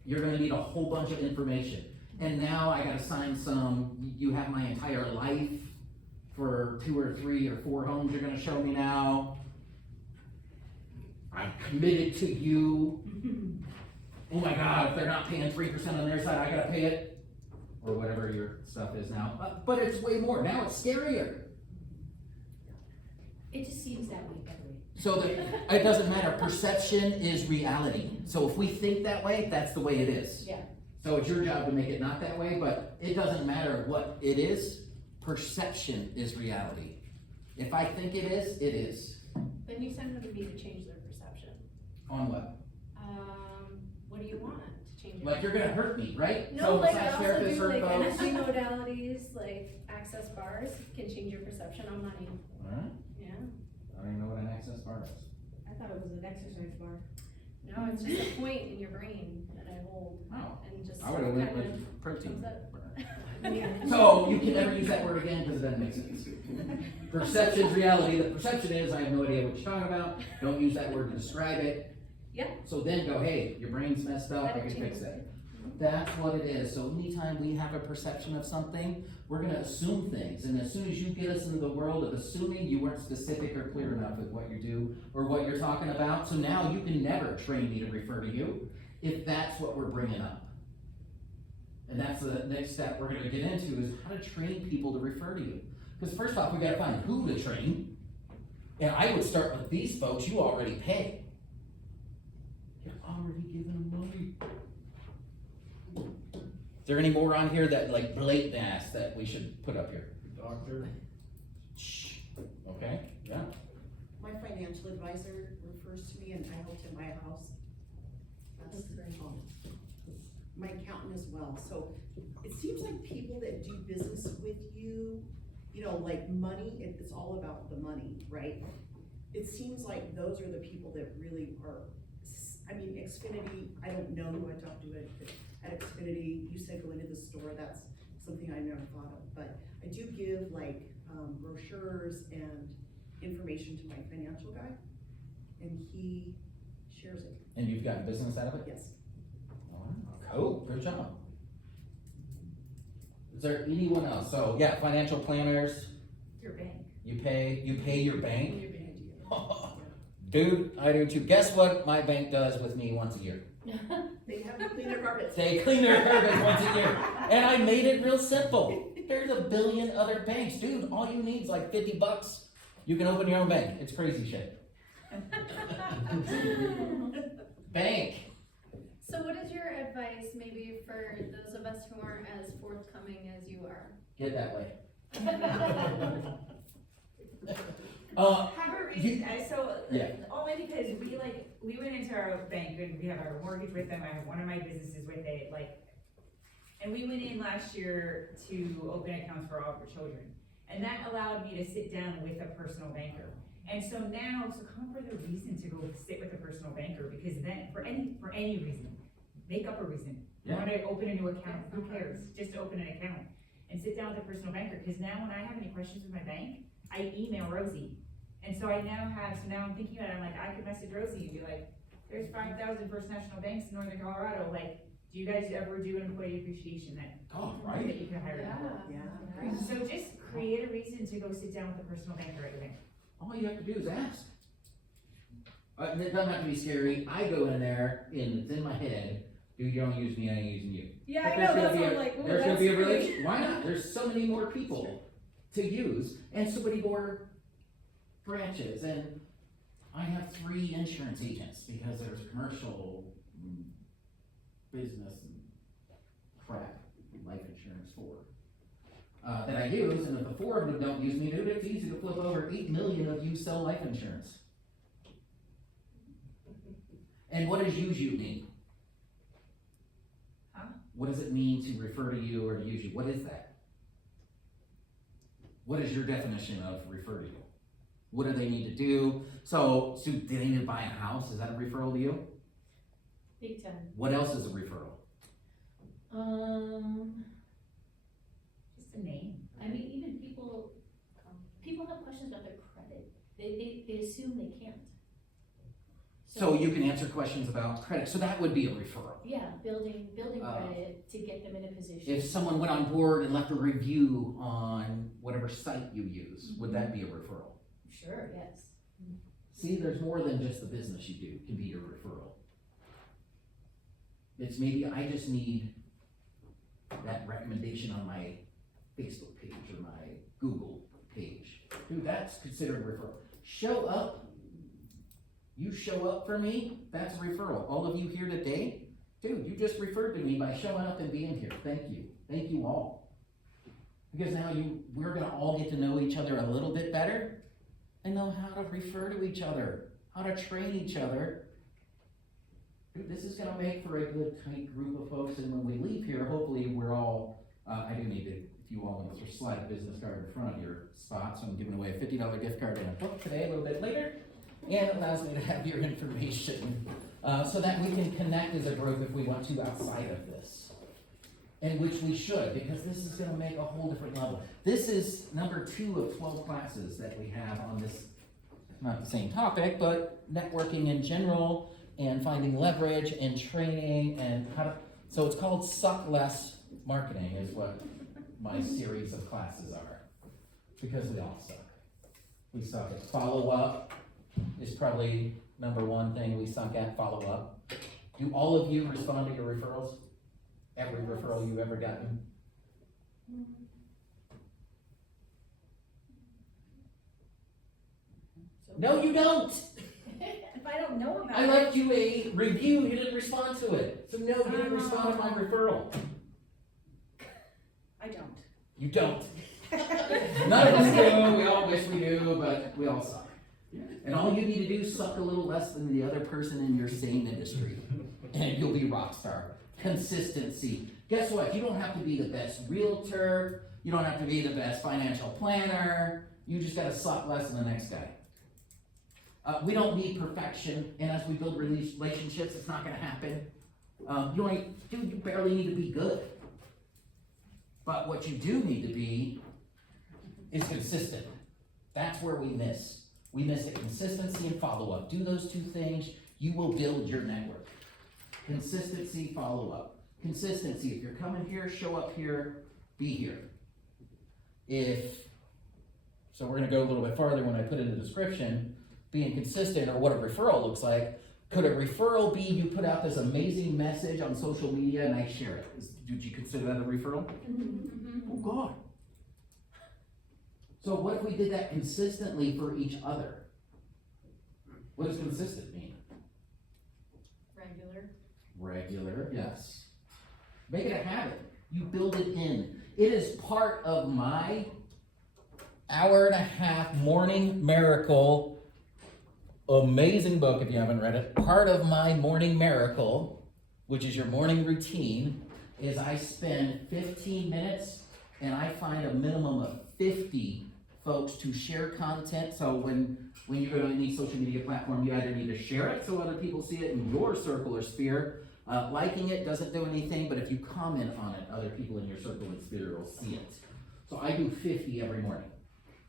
You're gonna need a whole bunch of information. And now I gotta sign you have my entire life for 2 or 3 or 4 homes you're gonna show me now. I'm committed to you. Oh my God, if they're not paying 3% on their side, I gotta pay it. Or whatever your stuff is now. But it's way more. Now it's scarier. It just seems that way, by the way. So it doesn't matter. Perception is reality. So if we think that way, that's the way it is. Yeah. So it's your job to make it not that way, but it doesn't matter what it is. Perception is reality. If I think it is, it is. Then you send them to me to change their perception. On what? What do you want to change it? Like you're gonna hurt me, right? No, So like I massage also therapists do hurt like folks. energy modalities, like access bars can change your perception on money. Alright, Yeah. I don't even know what an access bar is. I thought it was an exercise bar. No, it's just a point in your brain that I hold Oh, and just I would've went kind with protein. comes up. So you can never use that word again because it doesn't make sense. Perception's reality. The perception is I have no idea what you're talking about. Don't use that word to describe it. Yep. So then go, hey, your brain's messed up. I That'll can fix change that. That's what it is. So anytime we have a perception of something, we're gonna assume things. And as soon as you get us into the world of assuming, you weren't specific or clear enough with what you do or what you're talking about. So now you can never train me to refer to you if that's what we're bringing up. And that's the next step we're gonna get into is how to train people to refer to you. Because first off, we gotta find who to train. And I would start with these folks you already pay. You're already giving them money. Is there any more on here that like blatant ass that we should put up here? Doctor, Shh. Okay, yeah. My financial advisor refers to me and I helped him buy a house. That's my accountant as well, so it seems like people that do business with you, you know, like money, it's all about the money, right? It seems like those are the people that really are, I mean, Xfinity, I don't know who I talked to at Xfinity, you said go into the store, that's something I never thought of, but I do give like brochures and information to my financial guy, and he shares it, And you've gotten business out of it? yes. Cool, good job. Is there anyone else? So, yeah, financial planners, Your bank. you pay your bank? Dude, I do too. Guess what my bank does with me once a year? They have to clean their carpets. They clean their carpets once a year. And I made it real simple. There's a billion other banks. Dude, all you need is like $50. You can open your own bank. It's crazy shit. Bank. So what is your advice maybe for those of us who aren't as forthcoming as you are? Get that way. Have a reason, Yeah. only because we went into our bank and we have our mortgage with them, I have one of my businesses with it, and we went in last year to open accounts for all of our children. And that allowed me to sit down with a personal banker. And so now, come up with a reason to go sit with a personal banker, because then, for any reason, make up a reason. You Yeah. wanna open a new account, who cares, just open an account, and sit down with a personal banker, cause now when I have any questions with my bank, I email Rosie. And so now I'm thinking about it, I'm like, I could message Rosie and be like, there's 5,000 First National Banks in Northern Colorado, do you guys ever do an employee appreciation that Oh, right. you can hire them? Yeah. So just create a reason to go sit down with a personal banker at your bank. All you have to do is ask. And it doesn't have to be scary. I go in there and it's in my head, dude, you don't use me, I ain't using you. Yeah, But I there's know, gonna that's be what a- I'm like, ooh, There's gonna that's be a scary. relation, why not? There's so many more people to use and so many more branches, and I have 3 insurance agents because there's commercial, business and crap, life insurance that I use, and if the 4 of them don't use me, dude, it's easy to flip over 8 million of you sell life insurance. And what does use you mean? Huh? What does it mean to refer to you or to use you? What is that? What is your definition of refer to you? What do they need to do? So do they need to buy a house? Is that a referral to you? Big time. What else is a referral? Just a name. I mean, even people have questions about their credit. They assume they can't. So you can answer questions about credit. So that would be a referral. Yeah, building credit to get them in a position. If someone went on board and left a review on whatever site you use, would that be a referral? Sure, yes. See, there's more than just the business you do can be your referral. It's maybe I just need that recommendation on my Facebook page or my Google page. Dude, that's considered a referral. Show up. You show up for me, that's a referral. All of you here today, dude, you just referred to me by showing up and being here. Thank you. Thank you all. Because now we're gonna all get to know each other a little bit better and know how to refer to each other, how to train each other. Dude, this is gonna make for a good tight group of folks, and when we leave here, hopefully we're all, I do need to, if you all want to slide a business card in front of your spot, so I'm giving away a $50 gift card and a book today, a little bit later. And it allows me to have your information, so that we can connect as a group if we want to outside of this. And which we should, because this is gonna make a whole different level. This is number 2 of 12 classes that we have on this, not the same topic, but networking in general, and finding leverage, and training, and how to, so it's called Suck Less Marketing is what my series of classes are. Because we all suck. We suck at follow up. Is probably number 1 thing we suck at, follow up. Do all of you respond to your referrals? Every referral you've ever gotten? No, you don't! If I don't know about I it. left you a review, you didn't respond to it. So no, you didn't respond to my referral. I don't. You don't. None of us do, we all wish we do, but we all suck. And all you need to do is suck a little less than the other person in your same industry, and you'll be rock star. Consistency. Guess what? You don't have to be the best realtor. You don't have to be the best financial planner. You just gotta suck less than the next guy. We don't need perfection, and as we build relationships, it's not gonna happen. You barely need to be good. But what you do need to be is consistent. That's where we miss. We miss it. Consistency and follow-up. Do those 2 things, you will build your network. Consistency, follow-up. Consistency, if you're coming here, show up here, be here. So we're gonna go a little bit farther when I put in the description, being consistent or what a referral looks like. Could a referral be you put out this amazing message on social media and I share it? Would you consider that a referral? Oh God. So what if we did that consistently for each other? What does consistent mean? Regular, yes. Make it a habit. You build it in. It is part of my hour-and-a-half morning miracle. Amazing book if you haven't read it. Part of my morning miracle, which is your morning routine, is I spend 15 minutes and I find a minimum of 50 folks to share content. So when you go to any social media platform, you either need to share it so other people see it in your circle or sphere. Liking it doesn't do anything, but if you comment on it, other people in your circle and sphere will see it. So I do 50 every morning.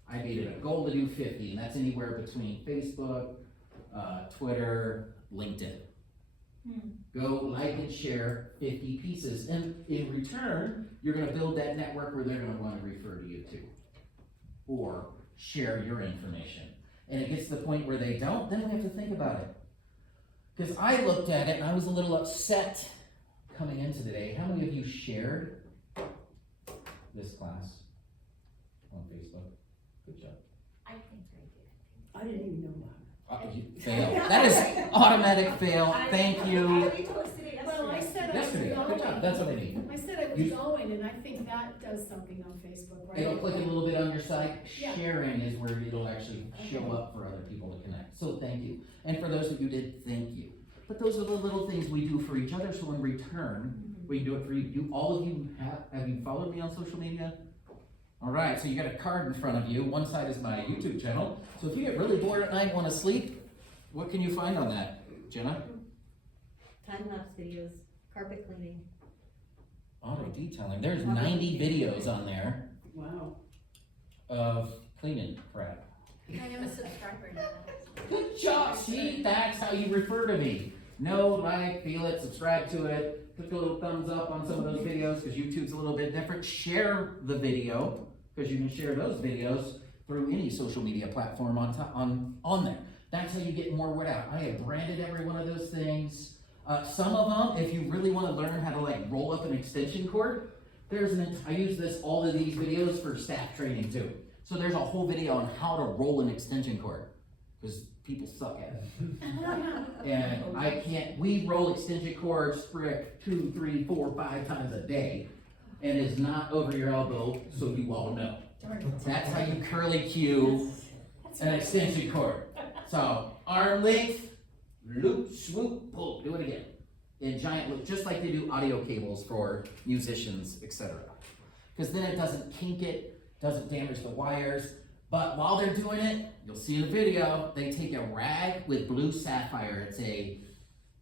I made it a goal to do 50, and that's anywhere between Facebook, Twitter, LinkedIn. Go like and share 50 pieces, and in return, you're gonna build that network where they're gonna wanna refer to you too. or share your information. And it gets to the point where they don't, then we have to think about it. Because I looked at it and I was a little upset coming into today. How many of you shared this class on Facebook? Good job. I think I did. I didn't even know about You fail. That is automatic fail. Thank you. Well, I said I was Yesterday, good job. going. That's what I need. I said I was going, and I think that does something on Facebook, right? It'll click a little bit on your site. Yeah. Sharing is where it'll actually show up for other people to connect. So thank you. And for those of you who did, thank you. But those are the little things we do for each other. So in return, we do it for you. Do all of you have you followed me on social media? All right, so you got a card in front of you. One side is my YouTube channel. So if you get really bored at night and want to sleep, what can you find on that, Jenna? Time-lapse videos, carpet cleaning. Auto detailing. There's 90 videos on there Wow. of cleaning crap. I am a subscriber now. Good job. See, that's how you refer to me. Know, like, feel it, subscribe to it, click a little thumbs up on some of those videos because YouTube's a little bit different. Share the video because you can share those videos through any social media platform on there. That's how you get more word out. I have branded every one of those things. Some of them, if you really want to learn how to like roll up an extension cord, I use all of these videos for staff training too. So there's a whole video on how to roll an extension cord because people suck at it. And we roll extension cords for 2, 3, 4, 5 times a day and it's not over your elbow, so you all know. That's how you curly cue an extension cord. So arm length, loop, swoop, pull, do it again. In giant loop, just like they do audio cables for musicians, etc. Because then it doesn't kink it, doesn't damage the wires. But while they're doing it, you'll see in the video, they take a rag with blue sapphire. It's a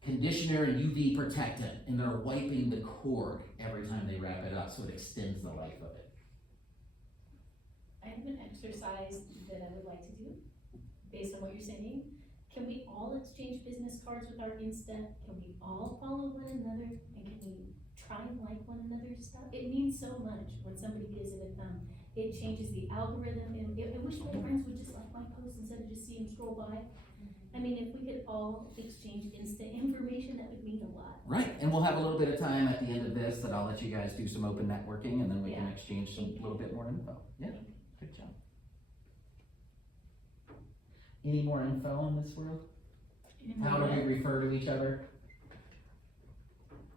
conditioner and UV protectant, and they're wiping the cord every time they wrap it up, so it extends the life of it. I have an exercise that I would like to do, based on what you're saying. Can we all exchange business cards with our Insta? Can we all follow one another? And can we try and like one another's stuff? It means so much when somebody gives it a thumb. It changes the algorithm, and I wish my friends would just like my post instead of just seeing them scroll by. I mean, if we could all exchange Insta information, that would mean a lot. Right, and we'll have a little bit of time at the end of this that I'll let you guys do some open networking, and then we can Yeah. exchange a little bit more info. Yeah, good job. Any more info in this world? How do we refer to each other?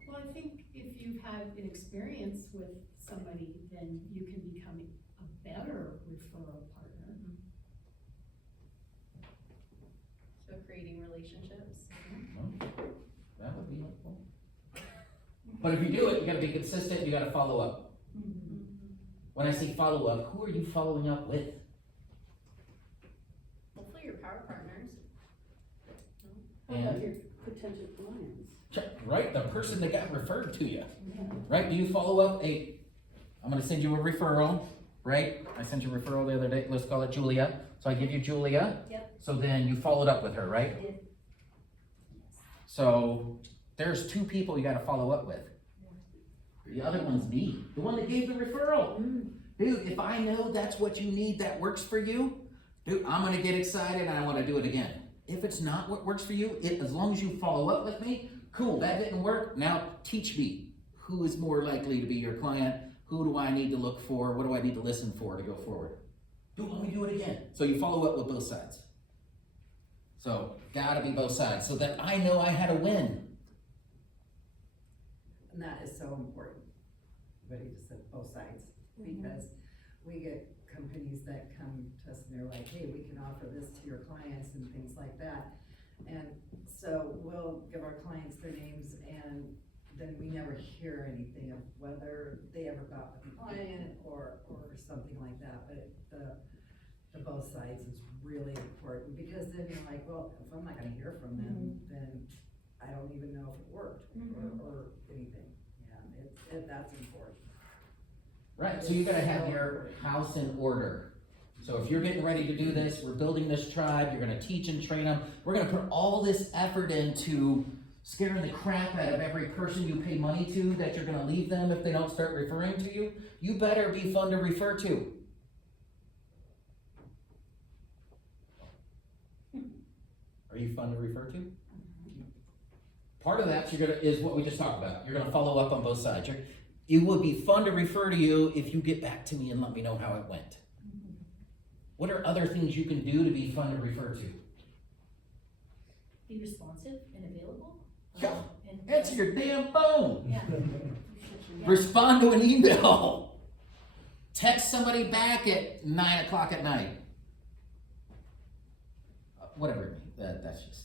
Well, I think if you've had an experience with somebody, then you can become a better referral partner. So creating relationships. Well, that would be helpful. But if you do it, you gotta be consistent, you gotta follow up. When I say follow up, who are you following up with? Hopefully your power partners. And your potential clients? right, the person that got referred to you. Right, do you follow up I'm gonna send you a referral, right? I sent you a referral the other day, let's call it Julia. So I give you Julia. Yep. So then you followed up with her, right? I did. So there's 2 people you gotta follow up with. The other one's me, the one that gave the referral. Dude, if I know that's what you need, that works for you, dude, I'm gonna get excited and I wanna do it again. If it's not what works for you, as long as you follow up with me, cool, that didn't work, now teach me. Who is more likely to be your client? Who do I need to look for? What do I need to listen for to go forward? Dude, let me do it again. So you follow up with both sides. So, gotta be both sides, so that I know I had a win. And that is so important, what you just said, both sides, because we get companies that come to us and they're like, hey, we can offer this to your clients and things like that. And so we'll give our clients their names and then we never hear anything of whether they ever got with the client or something like that. But the both sides is really important because then you're like, well, if I'm not gonna hear from them, then I don't even know if it worked or anything. Yeah, that's important. Right, so you gotta have your house in order. So if you're getting ready to do this, we're building this tribe, you're gonna teach and train them. We're gonna put all this effort into scaring the crap out of every person you pay money to that you're gonna leave them if they don't start referring to you. You better be fun to refer to. Are you fun to refer to? Part of that is what we just talked about. You're gonna follow up on both sides. It would be fun to refer to you if you get back to me and let me know how it went. What are other things you can do to be fun to refer to? Be responsive and available. Yeah. And Answer your damn phone. Yeah. Respond to an email. Text somebody back at 9 o'clock at night. Whatever it means, that's just.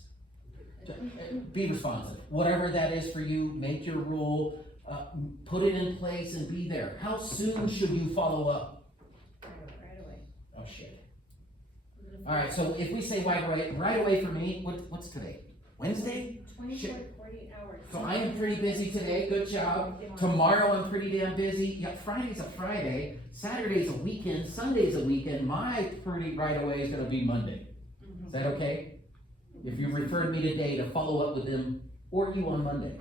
Be responsive. Whatever that is for you, make your rule, put it in place and be there. How soon should you follow up? Right away. Oh, shit. Alright, so if we say right away for me, what's today? Wednesday? 24 to Shit. 48 hours. So I am pretty busy today, good job. Tomorrow I'm pretty damn busy. Yeah, Friday's a Friday, Saturday's a weekend, Sunday's a weekend. My pretty right away is gonna be Monday. Is that okay? If you referred me today to follow up with them or you on Monday.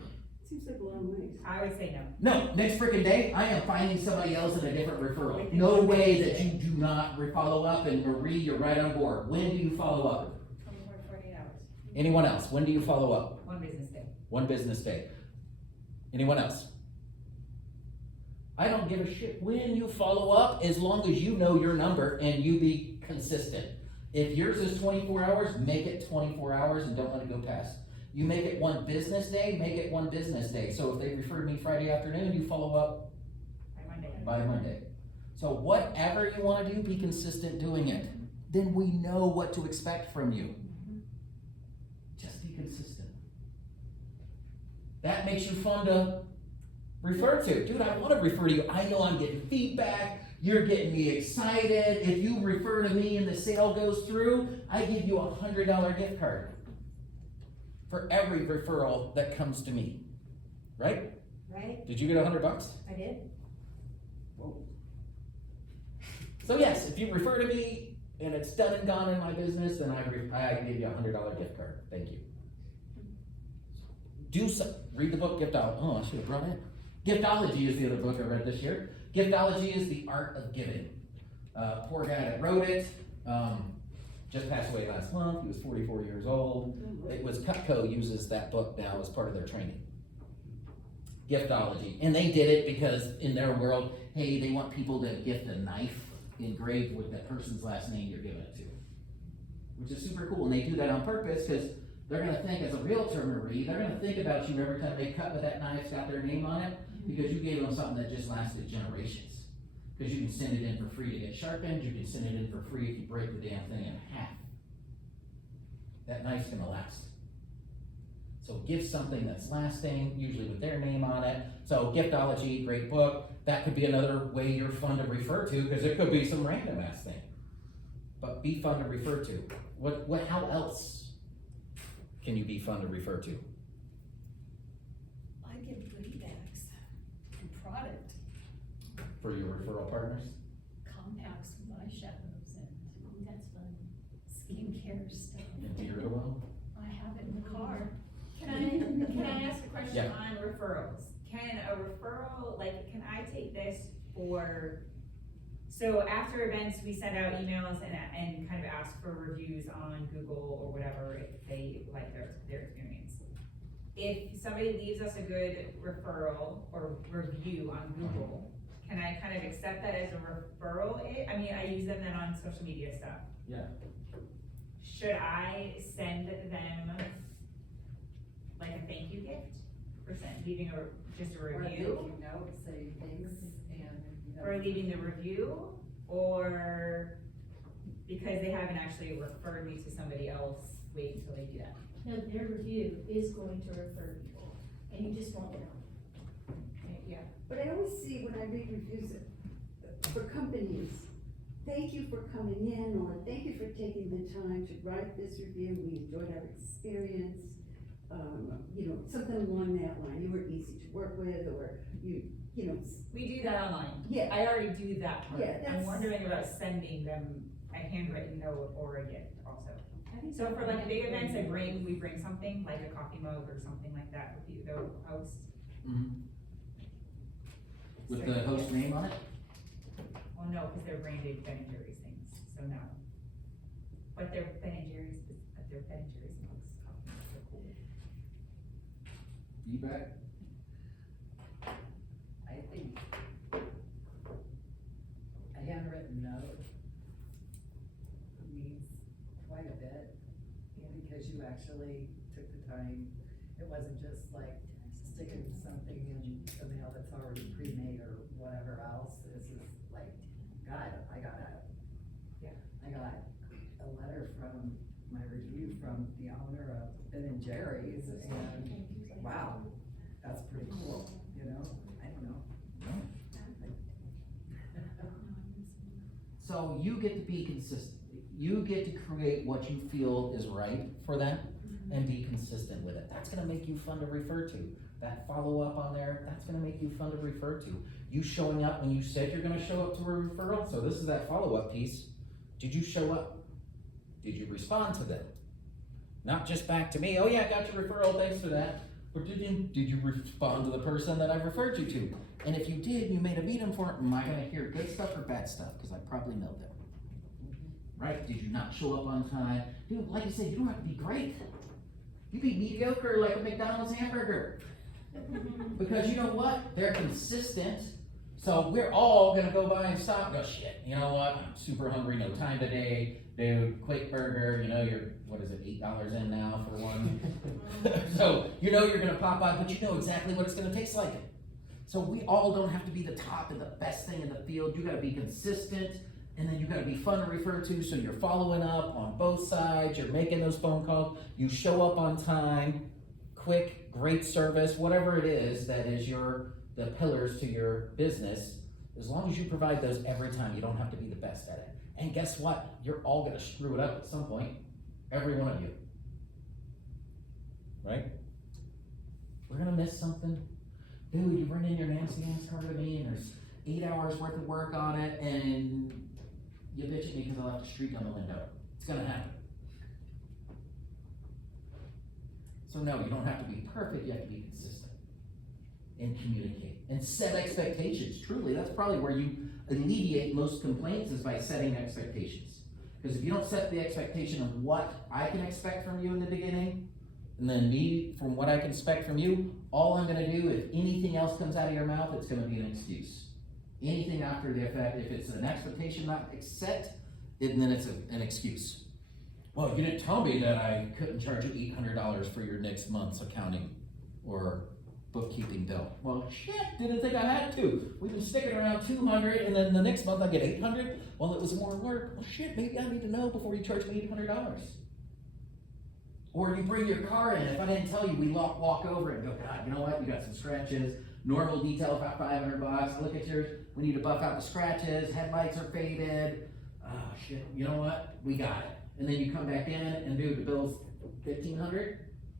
Seems like a long ways. I would say no. No, next freaking day, I am finding somebody else in a different referral. No way that you do not follow up, and Marie, you're right on board. When do you follow up? 24 to 48 hours. Anyone else? When do you follow up? 1 business day. 1 business day. Anyone else? I don't give a shit when you follow up, as long as you know your number and you be consistent. If yours is 24 hours, make it 24 hours and don't let it go past. You make it 1 business day, make it 1 business day. So if they referred me Friday afternoon, you follow up By Monday. by Monday. So whatever you want to do, be consistent doing it. Then we know what to expect from you. Just be consistent. That makes you fun to refer to. Dude, I want to refer to you. I know I'm getting feedback. You're getting me excited. If you refer to me and the sale goes through, I give you a $100 gift card for every referral that comes to me. Right? Right? Did you get $100? I did. So yes, if you refer to me and it's done and gone in my business, then I give you a $100 gift card. Thank you. Read the book Giftology. Oh, I should have brought it. Giftology is the other book I read this year. Giftology is the art of giving. Poor guy that wrote it, just passed away last month. He was 44 years old. It was Cutco uses that book now as part of their training. Giftology. And they did it because in their world, hey, they want people to gift a knife engraved with that person's last name you're giving it to. Which is super cool. And they do that on purpose because they're gonna think, as a realtor, Marie, they're gonna think about you every time they cut with that knife's got their name on it, because you gave them something that just lasted generations. Because you can send it in for free to get sharpened, you can send it in for free if you break the damn thing in half. That knife's gonna last. So give something that's lasting, usually with their name on it. So Giftology, great book. That could be another way you're fun to refer to, because it could be some random ass thing. But be fun to refer to. How else can you be fun to refer to? I give goodie bags and product. For your referral partners? Compacts with eyeshadows and That's fun. skincare stuff. And beard oil? I have it in the car. Can I ask a question Yeah. on referrals? Can a referral, like, can I take this for, So after events, we send out emails and kind of ask for reviews on Google or whatever if they like their experience. If somebody leaves us a good referral or review on Google, can I kind of accept that as a referral? I mean, I use them then on social media stuff. Yeah. Should I send them like a thank you gift for leaving just a Or a thank review? you note, say thanks and. you know, For leaving the review, or because they haven't actually referred me to somebody else, wait until they do that? No, their review is going to refer people, and you just won't know. Yeah. But I always see when I read reviews for companies, thank you for coming in, or thank you for taking the time to write this review, we enjoyed our experience. You know, something along that line, you were easy to work with, or you know. We do that online. Yeah. I already do that part. Yeah, I'm that's- wondering about sending them a handwritten note or a gift also. I think So that for like might big be events, good. we bring something, like a coffee mug or something like that with the host. Mm-hmm. With the host name on it? Well, no, because they're branded Ben and Jerry's things, so no. But they're Ben and Jerry's mugs. feedback? I think a handwritten note means quite a bit, because you actually took the time. It wasn't just like sticking something in the mail that's already pre-made or whatever else. This is like, God, I got a letter from my review from the owner of Ben and Jerry's, and wow, that's pretty cool, you know? I don't know. So you get to be consistent. You get to create what you feel is right for them and be consistent with it. That's gonna make you fun to refer to. That follow-up on there, that's gonna make you fun to refer to. You showing up when you said you're gonna show up to a referral, so this is that follow-up piece. Did you show up? Did you respond to them? Not just back to me, oh yeah, I got your referral, thanks for that. But did you respond to the person that I referred you to? And if you did, you made a meeting for it, am I gonna hear good stuff or bad stuff? Cause I probably know them. Right? Did you not show up on time? Dude, like I said, you don't have to be great. You be mediocre like a McDonald's hamburger. Because you know what? They're consistent. So we're all gonna go by and stop and go, shit, you know what? I'm super hungry, no time today. Dude, quick burger, you know, you're, what is it, $8 in now for one? So you know you're gonna pop by, but you know exactly what it's gonna taste like. So we all don't have to be the top and the best thing in the field. You gotta be consistent, and then you gotta be fun to refer to, so you're following up on both sides, you're making those phone calls, you show up on time, quick, great service, whatever it is that is the pillars to your business. As long as you provide those every time, you don't have to be the best at it. And guess what? You're all gonna screw it up at some point. Every one of you. Right? We're gonna miss something. Dude, you run in your Nancy Ann's car to me and there's 8 hours worth of work on it and you bitch at me because I left a streak on the window. It's gonna happen. So no, you don't have to be perfect, you have to be consistent. And communicate. And set expectations. Truly, that's probably where you alleviate most complaints, is by setting expectations. Because if you don't set the expectation of what I can expect from you in the beginning, and then me from what I can expect from you, all I'm gonna do, if anything else comes out of your mouth, it's gonna be an excuse. Anything after the effect, if it's an expectation not set, then it's an excuse. Well, you didn't tell me that I couldn't charge you $800 for your next month's accounting or bookkeeping bill. Well, shit, didn't think I had to. We've been sticking around 200 and then the next month I get 800. Well, it was more work. Well, shit, maybe I need to know before you charge me $800. Or you bring your car in. If I didn't tell you, we walk over and go, God, you know what? You got some scratches. Normal detail about $500. I look at yours. We need to buff out the scratches. Headlights are faded. Oh shit, you know what? We got it. And then you come back in and dude, the bill's $1,500.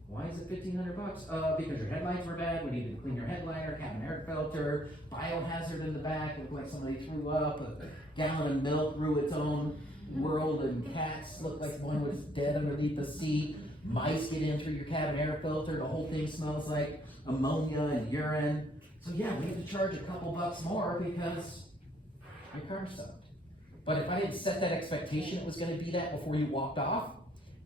Why is it $1,500? Because your headlights were bad. We need to clean your headliner, cabin air filter, biohazard in the back. Looked like somebody threw up. A gallon of milk grew its own world, and cats looked like one was dead underneath the seat. Mice get in through your cabin air filter. The whole thing smells like ammonia and urine. So yeah, we have to charge a couple bucks more because your car sucked. But if I didn't set that expectation it was gonna be that before you walked off,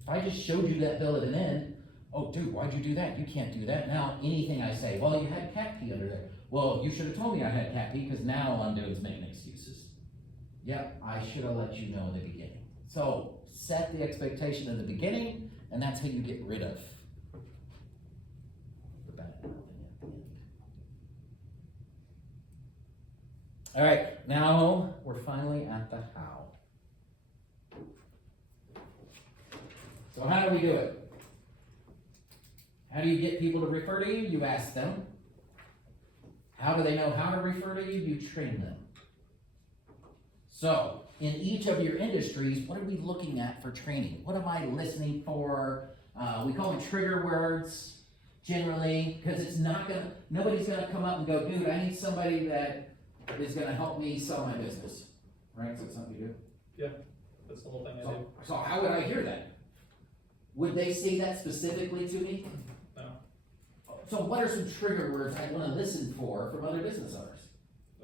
if I just showed you that bill at an end, oh dude, why'd you do that? You can't do that. Now anything I say, well, you had cat pee under there. Well, you should have told me I had cat pee, because now all I'm doing is making excuses. Yep, I should have let you know in the beginning. So set the expectation in the beginning, and that's how you get rid of the bad mouthing at the end. All right, now we're finally at the how. So how do we do it? How do you get people to refer to you? You ask them. How do they know how to refer to you? You train them. So, in each of your industries, what are we looking at for training? What am I listening for? We call them trigger words, generally, because it's not gonna, nobody's gonna come up and go, dude, I need somebody that is gonna help me sell my business. Right? Is that something you do? Yeah, that's the whole thing I do. So how would I hear that? Would they say that specifically to me? No. So what are some trigger words I wanna listen for from other business owners?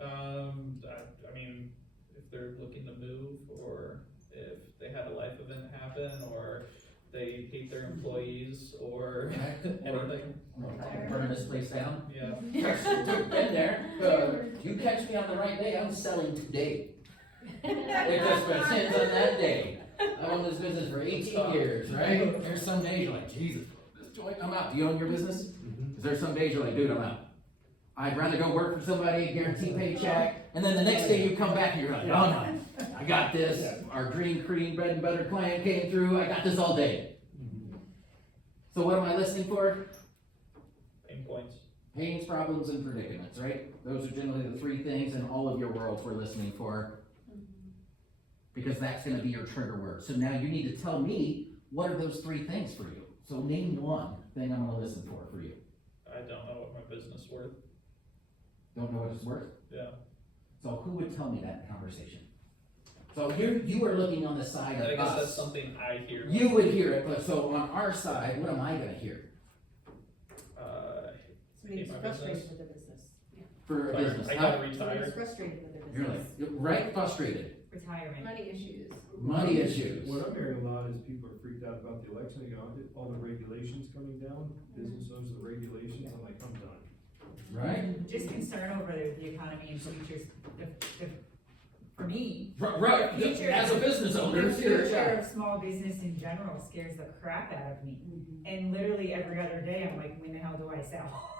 I mean, if they're looking to move, or if they had a life event happen, or they hate hate their employees or anything. Burn this place down. Yeah. Been there, you catch me on the right day, I'm selling today. It just depends on that day. I own this business for 18 years, right? There's some days you're like, Jesus, this joint, I'm out. Do you own your business? Is there some days you're like, dude, I'm out. I'd rather go work for somebody, guarantee paycheck, and then the next day you come back and you're like, oh no, I got this. Our green cream bread and butter client came through, I got this all day. So what am I listening for? Pain points. Pains, problems, and predicaments, right? Those are generally the three things in all of your worlds we're listening for. Because that's gonna be your trigger word. So now you need to tell me, what are those three things for you? So name one thing I'm gonna listen for you. I don't know what my business is worth. Don't know what it's worth? Yeah. So who would tell me that in conversation? So you are looking on the side I of guess that's us. something I hear. You would hear it, but so on our side, what am I gonna hear? Somebody's my frustrated business. with their business. For a business, I huh? got Somebody's retired. frustrated with their You're business. like, right, frustrated, Retirement. Money issues. money issues. What I'm hearing a lot is people are freaked out about the election, you know, all the regulations coming down, business owners, the regulations, I'm like, I'm done. Right? Just concern over the economy and futures, for me, Right, the future- as a business owner, the sure, future yeah. of small business in general scares the crap out of me. And literally every other day, I'm like, when the hell do I sell?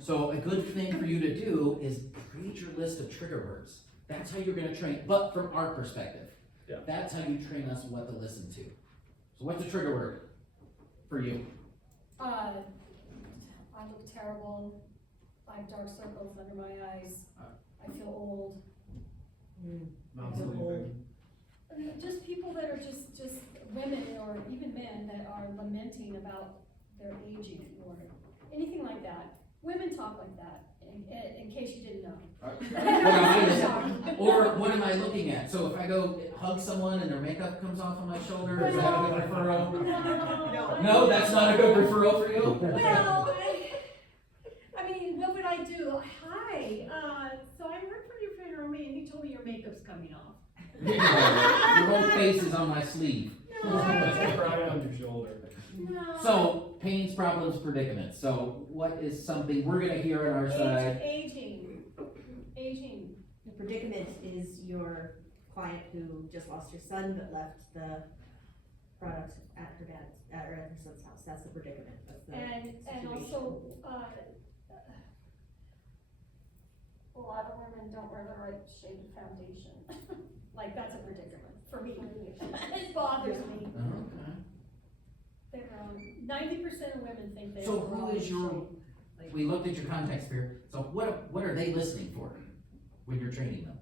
So a good thing for you to do is create your list of trigger words. That's how you're gonna train, but from our perspective. Yeah. That's how you train us what to listen to. So what's a trigger word for you? I look terrible, I have dark circles under my eyes, I feel old. Not sleeping. Just people that are just women or even men that are lamenting about their aging or anything like that. Women talk like that, in case you didn't know. Or what am I looking at? So if I go hug someone and their makeup comes off on my shoulder, is that a good referral? No, that's not a good referral for you? Well, I mean, what would I do? Hi, so I work for your friend Romy and he told me your makeup's coming off. Your whole face is on my sleeve. Cry on your shoulder. No. So, pains, problems, predicaments. So what is something we're gonna hear on our side? Aging. The predicament is your client who just lost her son but left the product at her dad's, or at her son's house. That's the predicament. That's the And situation. also, a lot of women don't wear the right shade of foundation. Like, that's a predicament for me. It bothers me. Okay. They're, 90% of women think they're So the who wrong is your, shade. we looked at your context here, so what are they listening for when you're training them?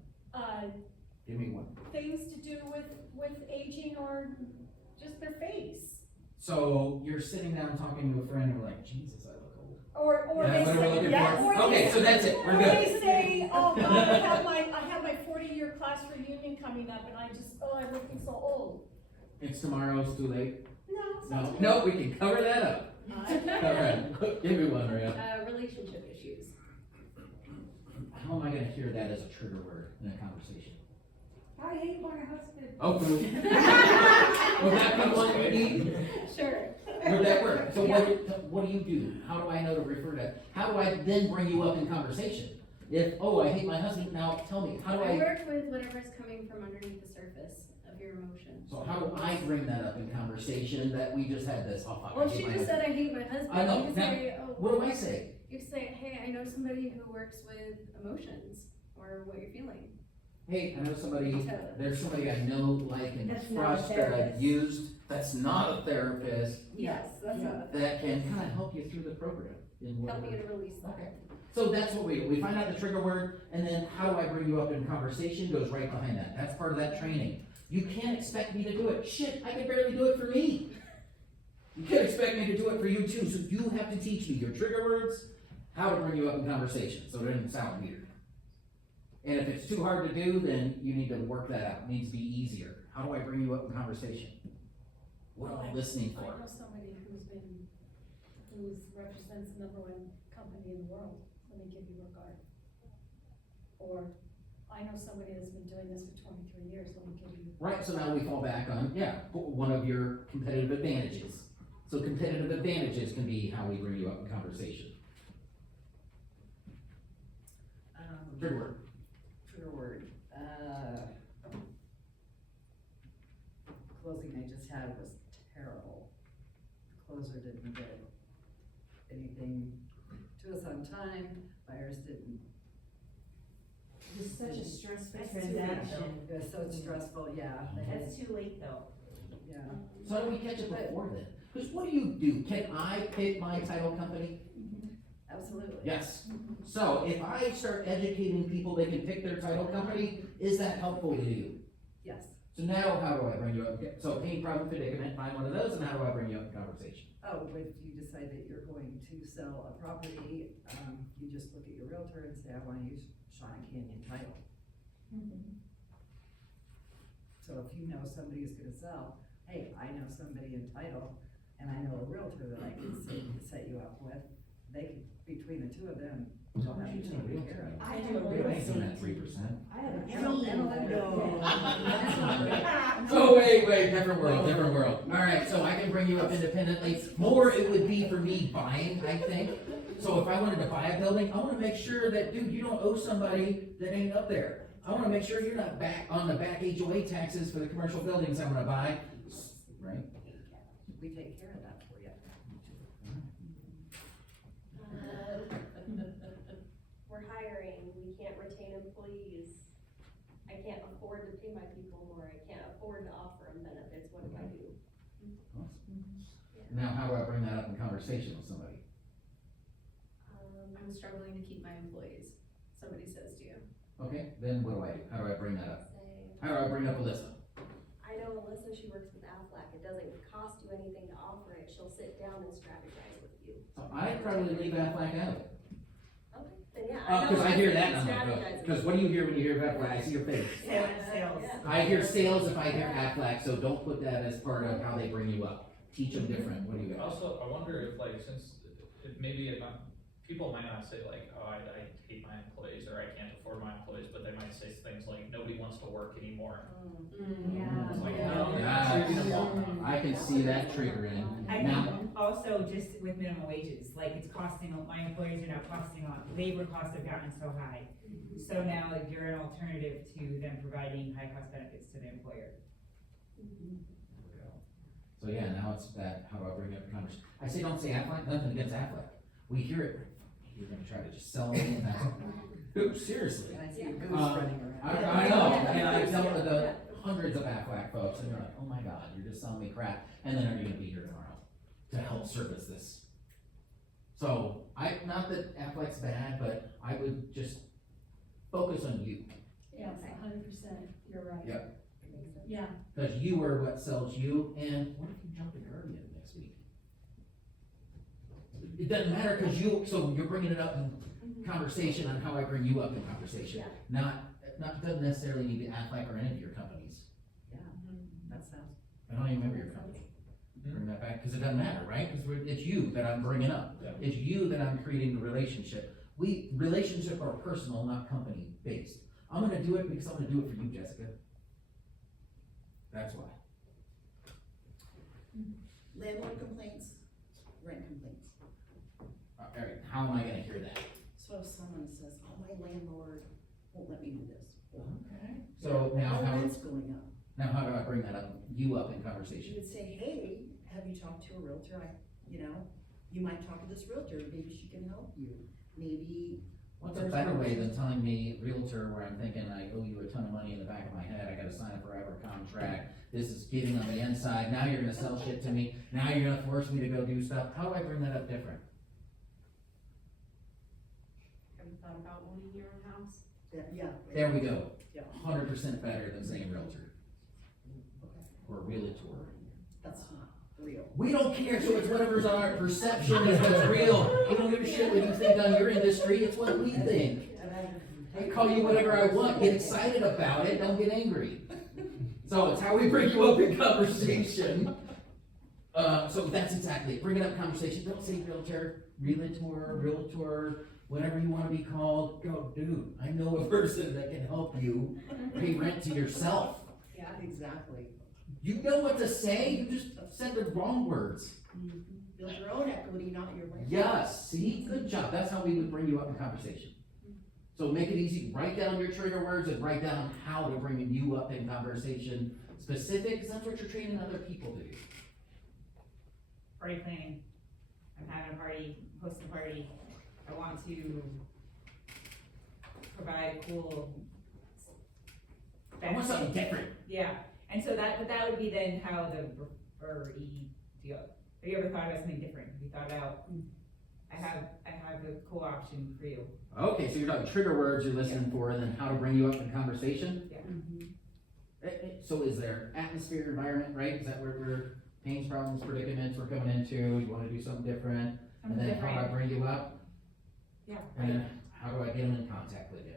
Give me one. Things to do with aging or just their face. So you're sitting down talking to a friend and we're like, Jesus, I look old. Or Yeah, they what are we say, looking yeah, for? or Okay, they so that's it, we're Or good. they say, oh God, I have my 40-year class reunion coming up and I'm looking so old. It's tomorrow, it's too late. No. No, we can cover that up. Alright, give me one, Rhea. Relationship issues. How am I gonna hear that as a trigger word in a conversation? I hate my husband. Oh, would that be one you need? Sure. Would that work? So what do you do? How do I know to refer to that? How do I then bring you up in conversation? If, oh, I hate my husband, now tell me, how do I I, work with whatever's coming from underneath the surface of your emotions. so how do I bring that up in conversation that we just had this, oh, fuck, I Well, hate she my just husband. said I hate my husband. I know. You could Now, say, oh, what do I say? You could say, hey, I know somebody who works with emotions or what you're feeling. Hey, I know somebody, Totally. there's somebody I know, like, and That's not a trust that I've therapist. used, that's not a therapist, Yes, that's not that can kind of help you through the program. in help whatever- you to release that. Okay. So that's what we do. We find out the trigger word, and then how do I bring you up in conversation goes right behind that. That's part of that training. You can't expect me to do it. Shit, I can barely do it for me. You can't expect me to do it for you too, so you have to teach me your trigger words, how to bring you up in conversation, so it doesn't sound weird. And if it's too hard to do, then you need to work that out. It needs to be easier. How do I bring you up in conversation? What am I listening I for? know somebody who represents the #1 company in the world, let me give you a regard. Or, I know somebody that's been doing this for 23 years, let me give you. Right, so now we fall back on, yeah, one of your competitive advantages. So competitive advantages can be how we bring you up in conversation. Trigger word. Trigger word, closing I just had was terrible. The closer didn't get anything to us on time, buyers didn't. It's such a stressful That's too late, transaction. though. It was so stressful, yeah, they had, That's too late though. yeah. So how do we catch it before then? Because what do? Can I pick my title company? Absolutely. Yes. So if I start educating people they can pick their title company, is that helpful to you? Yes. So now how do I bring you up? So pain, problem, predicament, find one of those, and how do I bring you up in conversation? Oh, if you decide that you're going to sell a property, you just look at your realtor and say, I wanna use Shawnee Canyon Title. So if you know somebody who's gonna sell, hey, I know somebody in title, and I know a realtor that I can set you up with, they can, between the two of them, they'll have you taken care of. I have a We real ain't doing that estate. 3%. I have a team. Oh, wait, different world. All right, so I can bring you up independently. More it would be for me buying, I think. So if I wanted to buy a building, I wanna make sure that, dude, you don't owe somebody that ain't up there. I wanna make sure you're not back on the back HOA taxes for the commercial buildings I'm gonna buy, right? We take care of that for you. We're hiring, we can't retain employees. I can't afford to pay my people more, I can't afford to offer them benefits, what do I do? Now, how do I bring that up in conversation with somebody? I'm struggling to keep my employees, somebody says to you. Okay, then what do I do? How do I bring that up? Say, How do I bring up Alyssa? I know Alyssa, she works with Aflac, it doesn't cost you anything to offer it, she'll sit down and strategize with you. So I'd probably leave Aflac out of it. Okay, then yeah. Cause I hear that, Alyssa and I'm like, strategizes. cause what do you hear when you hear Aflac? I see your face. Sales. Yeah. I hear sales if I hear Aflac, so don't put that as part of how they bring you up. Teach them different. What do you got? Also, I wonder if like, since maybe if people might not say like, oh, I hate my employees or I can't afford my employees, but they might say things like, nobody wants to work anymore. It's like, no, Yeah. treating them well. I can see that triggering. I Now, think also just with minimum wages, like it's costing, my employees are now costing on, labor costs have gotten so high. So now like you're an alternative to them providing high cost benefits to their employer. so yeah, now it's that, how do I bring up the conversation? I say, don't say Aflac, nothing against Aflac. We hear it, you're gonna try to just sell me and that's, dude, seriously. And I see a goose running I around. know, and I tell the hundreds of Aflac folks, and they're like, oh my God, you're just selling me crap, and then are you gonna be here tomorrow to help service this? So, not that Aflac's bad, but I would just focus on you, Yes, 100%, you're right. Yep. Yeah, cause you are what sells you, and what if you jump the Guardian next week? It doesn't matter, cause so you're bringing it up in conversation on how I bring you up in conversation, not, doesn't necessarily need to act like or any of your companies. Yeah, that sounds, I don't even remember your company. Bring that back, cause it doesn't matter, right? Cause it's you that I'm bringing up. Yeah. It's you that I'm creating the relationship. Relationship are personal, not company based. I'm gonna do it because I'm gonna do it for you, Jessica. That's why. Landlord complaints, rent complaints. Alright, how am I gonna hear that? So if someone says, oh, my landlord won't let me do this. Okay. So now My how, rent's going up. how do I bring that up, you up in You conversation? would say, hey, have you talked to a realtor? You might talk to this realtor, maybe she can help you. Maybe, What's a better way than telling me realtor where I'm thinking I owe you a ton of money in the back of my head, I gotta sign a forever contract, this is getting on the inside, now you're gonna sell shit to me, now you're gonna force me to go do stuff, how do I bring that up different? Have you thought about owning your own house? yeah. There we go, Yeah. 100% better than saying realtor. Or realtor. That's not real. We don't care, so it's whatever's on our perception is what's real, we don't give a shit what you think on your industry, it's what we think. I call you whatever I want, get excited about it, don't get angry. So it's how we bring you up in conversation. So that's exactly it, bring it up in conversation, don't say realtor, whatever you wanna be called, go, dude, I know a person that can help you pay rent to yourself. Yeah, exactly. You know what to say, you just said the wrong words. Build your own equity, not your brand. Yes, see, good job, that's how we would bring you up in conversation. So make it easy, write down your trigger words and write down how to bring you up in conversation specific, because that's what you're training other people to do. Party planning. I'm having a party, hosting a party. I want to provide cool. I want something different. Yeah, and so but that would be then how the referee deal. Have you ever thought about something different? Have you thought about, I have a cool option for you. Okay, so you're talking trigger words you're listening for, and then how to bring you up in conversation? Yeah. So is there atmosphere, environment, right? Is that where pains, problems, predicaments we're coming into, you wanna do something different? And then how do I bring you up? Yeah. And then how do I get them in contact with you?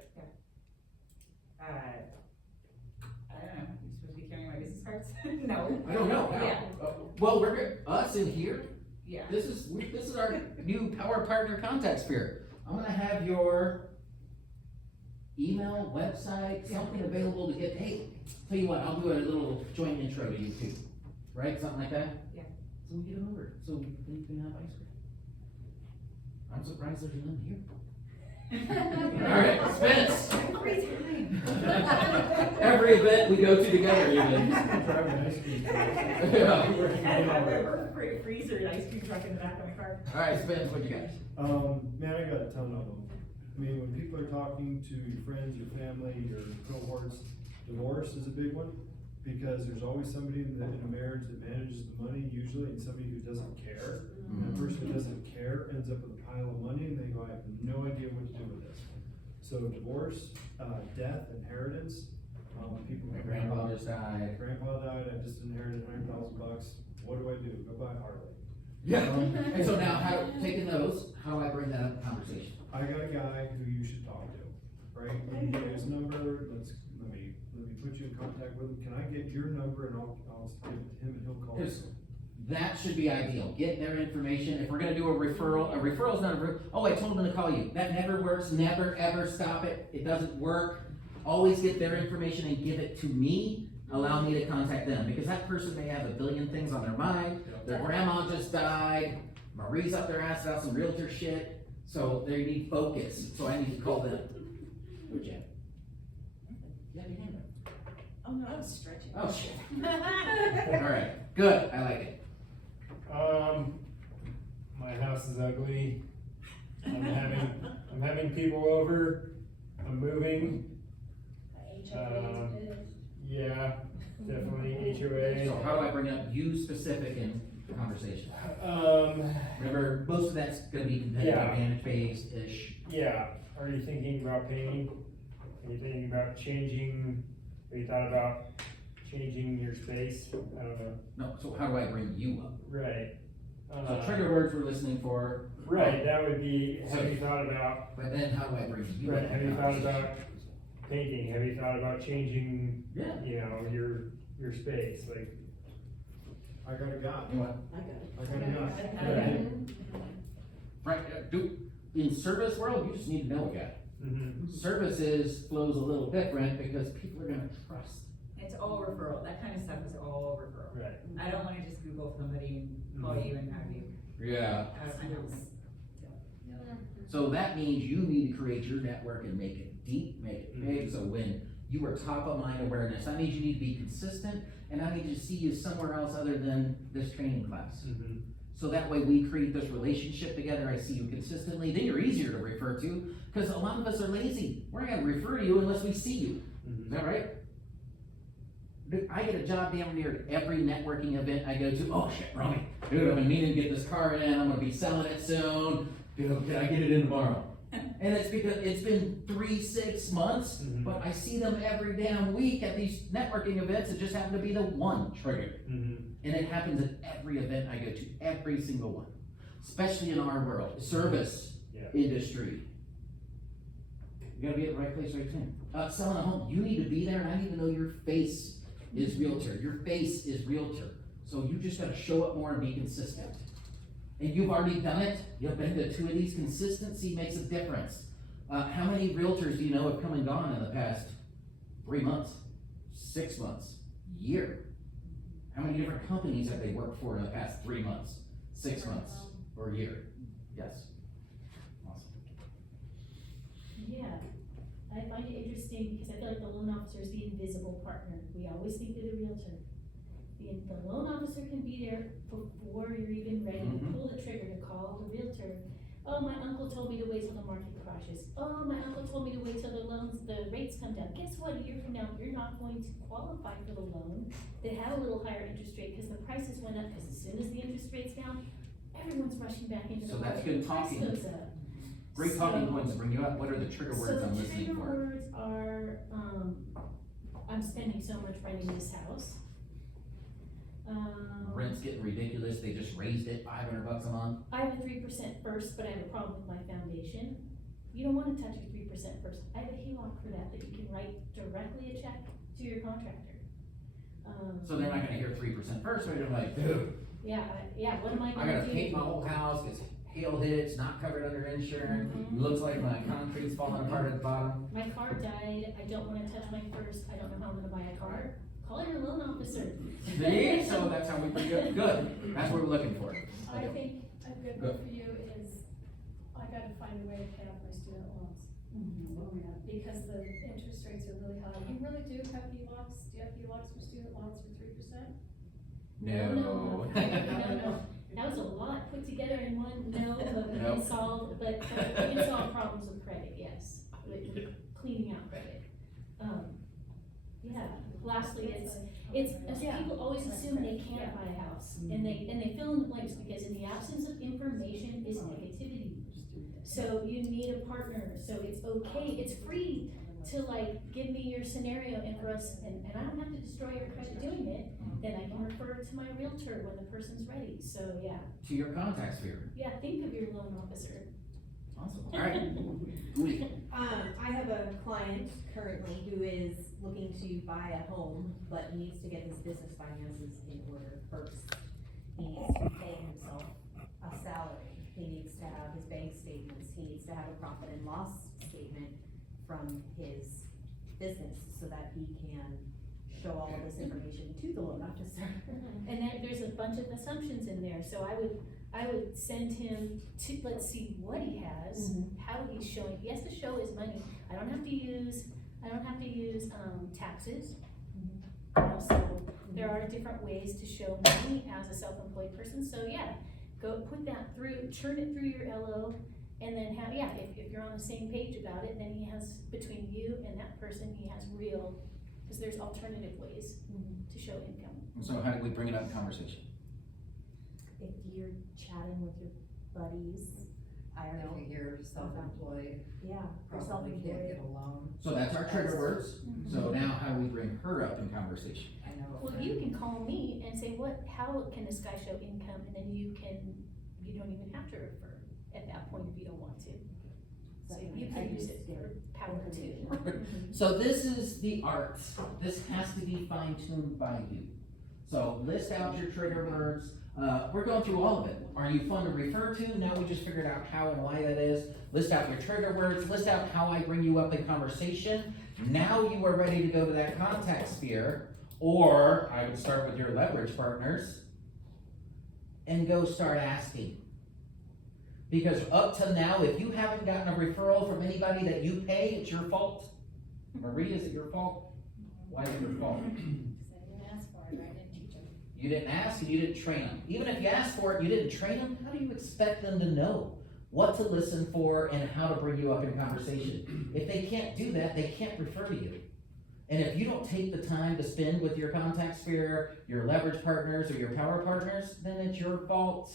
I don't know, you supposed to be carrying my business cards? No. I don't know. Yeah. Well, we're good, us in here, Yeah. this is our new power partner contact sphere. I'm gonna have your email, website, something available to get, hey, tell you what, I'll do a little joint intro to you too, right, something like that? Yeah. So we get them over, so we can have ice cream. I'm surprised there's none here. Alright, Spence. Every event we go to together, even. Driving ice cream. Yeah. And I have a freezer and ice cream truck in the back of my car. Alright, Spence, what you got? Man, I got a ton of them. I mean, when people are talking to your friends, your family, your cohorts, divorce is a big one. Because there's always somebody in a marriage that manages the money usually, and somebody who doesn't care. And the person who doesn't care ends up with a pile of money, and they go, I have no idea what to do with this. So divorce, death, inheritance, people. My grandpa just died. Grandpa died, I just inherited $100,000. What do I do? Go buy a Harley. Yeah, and so now, taking those, how do I bring that up in conversation? I got a guy who you should talk to, right? Let me get his number, let me put you in contact with him. Can I get your number and I'll give it to him and he'll call you? That should be ideal, get their information, if we're gonna do a referral's not I told them to call you, that never works, never ever stop it, it doesn't work. Always get their information and give it to me, allow me to contact them, because that person may have a billion things on their mind, their grandma just died, Marie's up their ass about some realtor shit, so they need focus, so I need to call them. Good job. You have your hand up. Oh, no, I was stretching. Oh, shit. Alright, good, I like it. My house is ugly. I'm having people over. I'm moving. Yeah, definitely HOA. So how do I bring up you specific in conversation? Remember, most of that's gonna be competitive Yeah. advantage based-ish. Yeah, are you thinking about painting? Are you thinking about changing, have you thought about changing your space? I don't know. No, so how do I bring you up? Right. So trigger words we're listening for. Right, that would be, So- have you thought about, But then how do I bring you up? right, have you thought about painting? Have you thought about changing, Yeah. you know, your space? Like, I got a guy. You know what? I got a guy. Right, in service world, you just need to know a guy. Services flows a little different because people are gonna trust. It's all referral, that kind of stuff is all referral. right. I don't wanna just Google somebody and call you and have you Yeah. out of my house. So that means you need to create your network and make it deep, make it big, so when you are top of mind awareness, that means you need to be consistent, and I need to see you somewhere else other than this training class. So that way we create this relationship together, I see you consistently, then you're easier to refer to, because a lot of us are lazy. We're not gonna refer to you unless we see you, is that right? Dude, I get a job damn near every networking event I go to, oh shit, Romy, dude, I've been meaning to get this car in, I'm gonna be selling it soon, dude, can I get it in tomorrow? And it's because it's been 3-6 months, but I see them every damn week at these networking events, it just happened to be the one trigger. And it happens at every event I go to, every single one, especially in our world, service industry. You gotta be at the right place, right time. Selling a home, you need to be there, and I need to know your face is realtor, your face is realtor. So you just gotta show up more and be consistent. And you've already done it, you've been to 2 of these, consistency makes a difference. How many realtors do you know have come and gone in the past 3 months, 6 months, year? How many different companies have they worked for in the past 3 months, 6 months, or a year? Yes. Awesome. Yeah, I find it interesting because I feel like the loan officer is the invisible partner. We always think of the realtor. The loan officer can be there before you're even ready to pull the trigger to call the realtor. Oh, my uncle told me to wait till the market crashes. Oh, my uncle told me to wait till the rates come down. Guess what, a year from now, you're not going to qualify for the loan that had a little higher interest rate because the prices went up, because as soon as the interest rate's down, everyone's rushing back into the So that's market. good The price talking. goes up. Great talking points to bring you up. What are the trigger words I'm listening So the for? trigger words are, I'm spending so much renting this house. Rent's getting ridiculous. They just raised it $500 a month. I have a 3% first, but I have a problem with my foundation. You don't wanna touch your 3% first. I have a HELOC for that you can write directly a check to your contractor. So they're not gonna hear 3% first, so they're like, dude, Yeah, what am I I gonna gotta do? paint my whole house, it's hail hit, it's not covered under insurance, Mhm. looks like my concrete's falling apart at the bottom. My car died, I don't wanna touch my first, I don't know how I'm gonna buy a car. Call your loan officer. See, so that's how we bring it, good, that's what we're looking for. I think a good Go. one for you is, I gotta find a way to pay off my student loans. Because the interest rates are really high. You really do have HELOCs, do you have HELOCs for student loans for 3%? No. No. That was a lot put together in one, but we can Nope. solve, but we can solve problems with credit, yes, with cleaning out credit. Yeah, lastly, it's, people always assume they can't buy a house, and they fill in the blanks, because in the absence of information is negativity. So you need a partner, so it's okay, it's free to give me your scenario and for us, and I don't have to destroy your credit doing it, then I can refer to my realtor when the person's ready, so yeah. To your contact sphere, Yeah, think of your loan officer. awesome, alright. Julie. I have a client currently who is looking to buy a home, but needs to get his business finances in order first. He needs to pay himself a salary, he needs to have his bank statements, he needs to have a profit and loss statement from his business, so that he can show all of this information to the loan officer. And there's a bunch of assumptions in there, so I would send him to, let's see what he has, how he's showing, he has to show his money. I don't have to use taxes. So there are different ways to show money as a self-employed person, so yeah, go put that through, churn it through your LO, and then have, if you're on the same page about it, then he has, between you and that person, he has real, because there's alternative ways to show income. So how do we bring it up in conversation? If you're chatting with your buddies, I don't know, If you're self-employed, yeah, you're probably can't self-employed. get a loan. So that's our trigger words, so now how do we bring her up in conversation? I know. a Well, friend- you can call me and say, how can this guy show income, and then you don't even have to refer at that point if you don't want to. So you can use it for power too. So this is the art, this has to be fine tuned by you. So list out your trigger words, we're going through all of it. Are you fun to refer to? Now we just figured out how and why that is. List out your trigger words, list out how I bring you up in conversation. Now you are ready to go to that contact sphere, or I would start with your leverage partners and go start asking. Because up till now, if you haven't gotten a referral from anybody that you pay, it's your fault. Marie, is it your fault? Why is it your fault? I didn't ask for it, I didn't teach them. You didn't ask and you didn't train them. Even if you asked for it, you didn't train them, how do you expect them to know what to listen for and how to bring you up in conversation? If they can't do that, they can't refer to you. And if you don't take the time to spend with your contact sphere, your leverage partners, or your power partners, then it's your fault.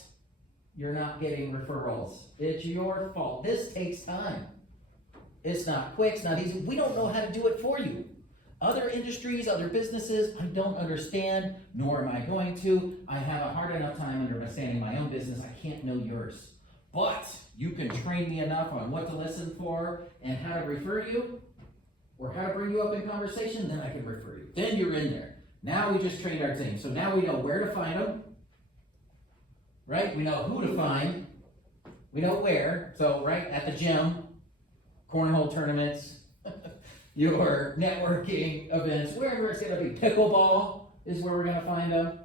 You're not getting referrals. It's your fault. This takes time. It's not quick, it's not easy. We don't know how to do it for you. Other industries, other businesses, I don't understand, nor am I going to. I have a hard enough time understanding my own business. I can't know yours. But you can train me enough on what to listen for and how to refer you, or how to bring you up in conversation, then I can refer you. Then you're in there. Now we just trained our team. So now we know where to find them. Right? We know who to find. We know where. So, right, at the gym, cornhole tournaments, your networking events, wherever it's gonna be. Pickleball is where we're gonna find them.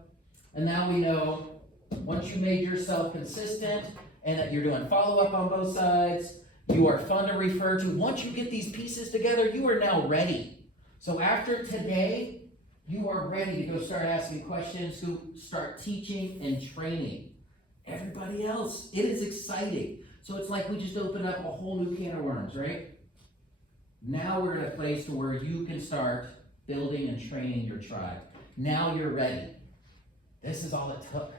And now we know, once you made yourself consistent and that you're doing follow-up on both sides, you are fun to refer to. Once you get these pieces together, you are now ready. So after today, you are ready to go start asking questions, to start teaching and training everybody else. It is exciting. So it's like we just opened up a whole new can of worms, right? Now we're in a place to where you can start building and training your tribe. Now you're ready. This is all it took.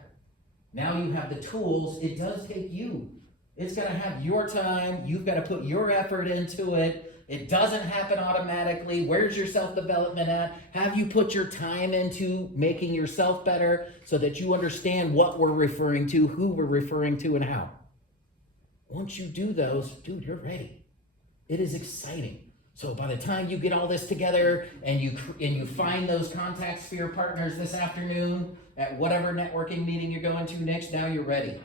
Now you have the tools. It does take you. It's gonna have your time. You've got to put your effort into it. It doesn't happen automatically. Where's your self-development at? Have you put your time into making yourself better so that you understand what we're referring to, who we're referring to, and how? Once you do those, dude, you're ready. It is exciting. So by the time you get all this together and you find those contact sphere partners this afternoon at whatever networking meeting you're going to next, now you're ready.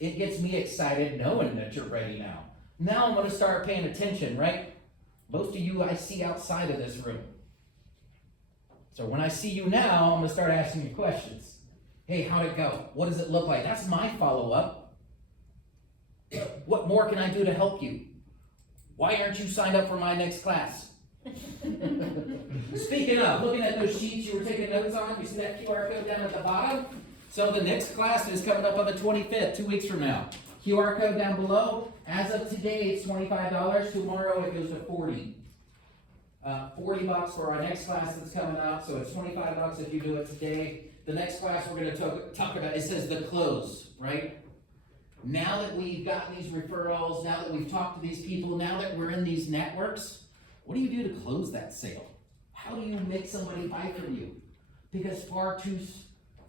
It gets me excited knowing that you're ready now. Now I'm going to start paying attention, right? Most of you I see outside of this room. So when I see you now, I'm going to start asking you questions. Hey, how'd it go? What does it look like? That's my follow-up. What more can I do to help you? Why aren't you signed up for my next class? Speaking of, looking at those sheets you were taking notes on, you see that QR code down at the bottom? So the next class is coming up on the 25th, 2 weeks from now. QR code down below. As of today, it's $25. Tomorrow it goes to $40. $40 for our next class that's coming out, so it's $25 if you do it today. The next class we're going to talk about, it says the close, right? Now that we've gotten these referrals, now that we've talked to these people, now that we're in these networks, what do you do to close that sale? How do you make somebody buy from you? Because far too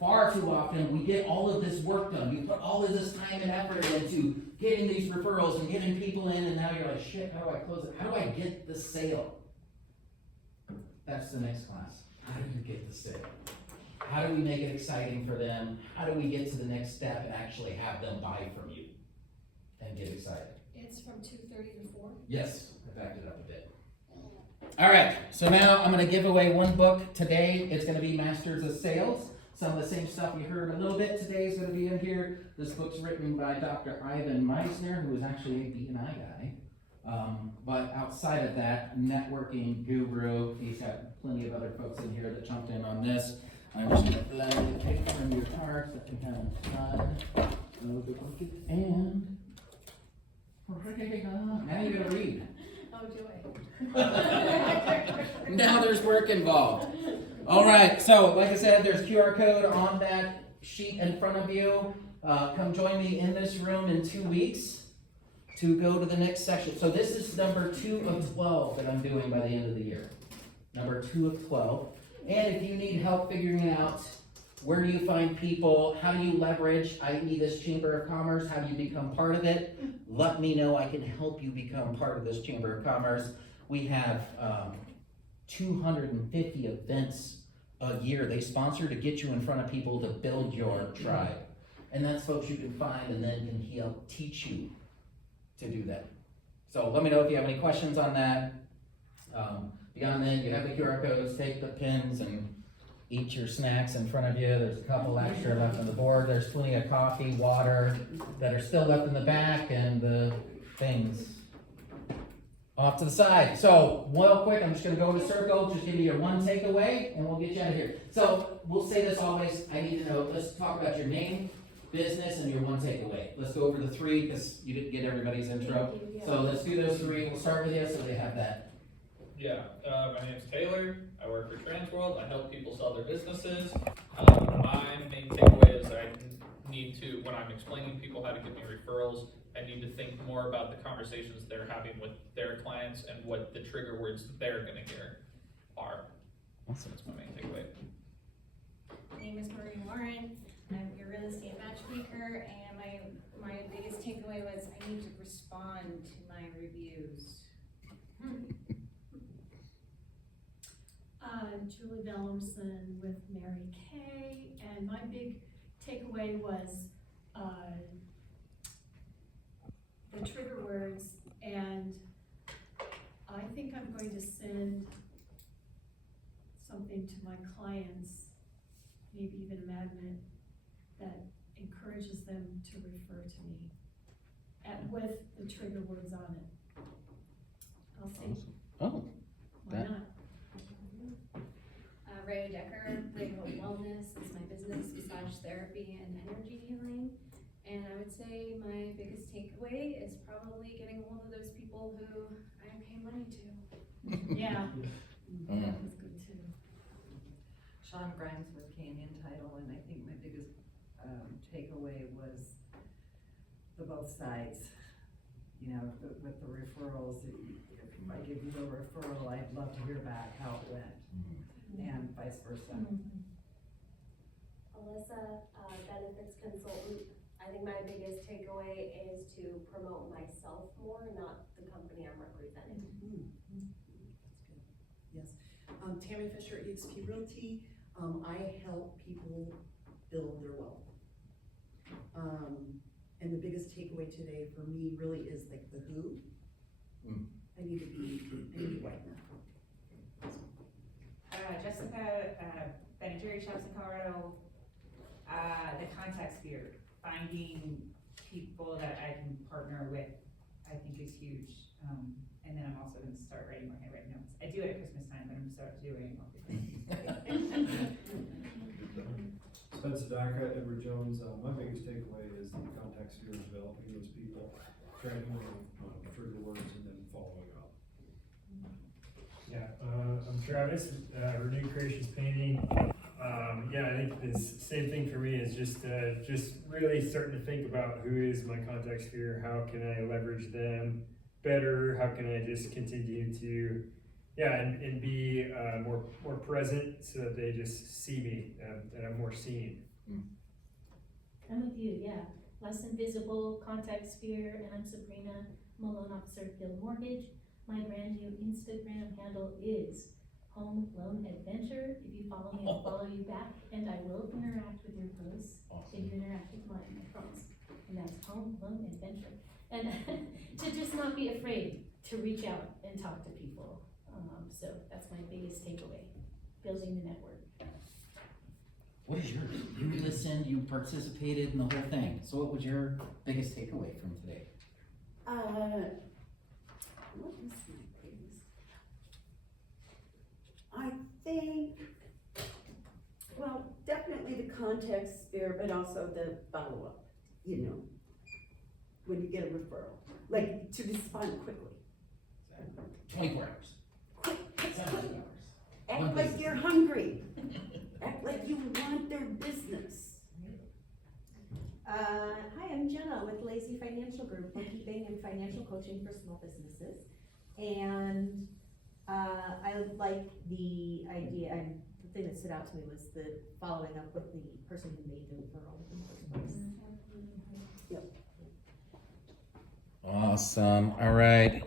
often we get all of this work done. You put all of this time and effort into getting these referrals and getting people in, and now you're like, shit, how do I close it? How do I get the sale? That's the next class. How do you get the sale? How do we make it exciting for them? How do we get to the next step and actually have them buy from you and get excited? It's from 2:30 to 4? Yes, I backed it up a bit. All right, so now I'm going to give away one book today. It's going to be Masters of Sales. Some of the same stuff you heard a little bit today is going to be in here. This book's written by Dr. Ivan Meisner, who is actually a B&I guy. But outside of that, networking guru, he's got plenty of other folks in here that jumped in on this. I'm just going to let you take from your cards that we have inside. And now you're going to read. Oh, joy. Now there's work involved. All right, so like I said, there's QR code on that sheet in front of you. Come join me in this room in 2 weeks to go to the next section. So this is number 2 of 12 that I'm doing by the end of the year. Number 2 of 12. And if you need help figuring out where do you find people, how do you leverage, i.e. this Chamber of Commerce, how do you become part of it, let me know. I can help you become part of this Chamber of Commerce. We have 250 events a year they sponsor to get you in front of people to build your tribe. And that's folks you can find and then can help teach you to do that. So let me know if you have any questions on that. Beyond that, you have the QR codes, take the pins and eat your snacks in front of you. There's a couple extra left on the board. There's plenty of coffee, water that are still left in the back, and the things off to the side. So, real quick, I'm just going to go in a circle. Just give me your one takeaway, and we'll get you out of here. So, we'll say this always. I need to know, let's talk about your name, business, and your one takeaway. Let's go over the 3 because you didn't get everybody's intro. So, let's do those 3. We'll start with you so they have that. Yeah, my name's Taylor. I work for Transworld. I help people sell their businesses. My main takeaway is I need to, when I'm explaining people how to get me referrals, I need to think more about the conversations they're having with their clients and what the trigger words they're going to hear are. Awesome. That's my main takeaway. My name is Marie Warren. I'm your real estate matchmaker, and my biggest takeaway was I need to respond to my reviews. Julie Bellamson with Mary Kay, and my big takeaway was the trigger words, and I think I'm going to send something to my clients maybe even a magnet that encourages them to refer to me with the trigger words on it. I'll see, Oh, why that- not? Rayo Decker, Rayo Wellness is my business, massage therapy and energy healing. And I would say my biggest takeaway is probably getting a hold of those people who I pay money to. Yeah. Mm. That was good too. Sean Grimes with Canyon Title, and I think my biggest, takeaway was the both sides. You know, with the referrals, if I give you a referral, I'd love to hear back how it went, and vice versa. Alyssa, benefits consultant, I think my biggest takeaway is to promote myself more, not the company I'm representing. Yes. Tammy Fisher, eXp Realty. I help people build their wealth. And the biggest takeaway today for me really is like the who. Mm. I need to write that. Jessica, Ben and Jerry Shops in Colorado, the contact sphere, finding people that I can partner with, I think is huge. And then I'm also gonna start writing more handwritten notes. I do it at Christmas time, but I'm start doing Spence Sedaka, Edward Jones, my biggest takeaway is the contact sphere, developing those people, tracking them, trigger words, and then following up. Yeah, I'm Travis, Renew Creations Painting. Yeah, I think this same thing for me is just really starting to think about who is my contact sphere, how can I leverage them better, how can I just continue to, and be more present so that they just see me, that I'm more seen. I'm with you, yeah. Less invisible, contact sphere, and I'm Sabrina Malone, Officer of Guild Mortgage. My brand new Instagram handle is Home Loan Adventure. If you follow me, I'll follow you back, and I will interact with your posts if you interact with mine, I promise. And that's Home Loan Adventure. And to just not be afraid to reach out and talk to people. So that's my biggest takeaway, building the network. what is yours? You listened, you participated in the whole thing. So what was your biggest takeaway from today? What was my biggest? I think, well, definitely the context sphere, but also the follow-up, when you get a referral, like to respond quickly. 24 hours. 7 hours. Act One like business. you're hungry. Act like you want their business. Hi, I'm Jenna with Lazy Financial Group, bookkeeping and financial coaching for small businesses. And I like the idea, and the thing that stood out to me was the following up with the person who made the referral in the first place. Awesome. All right.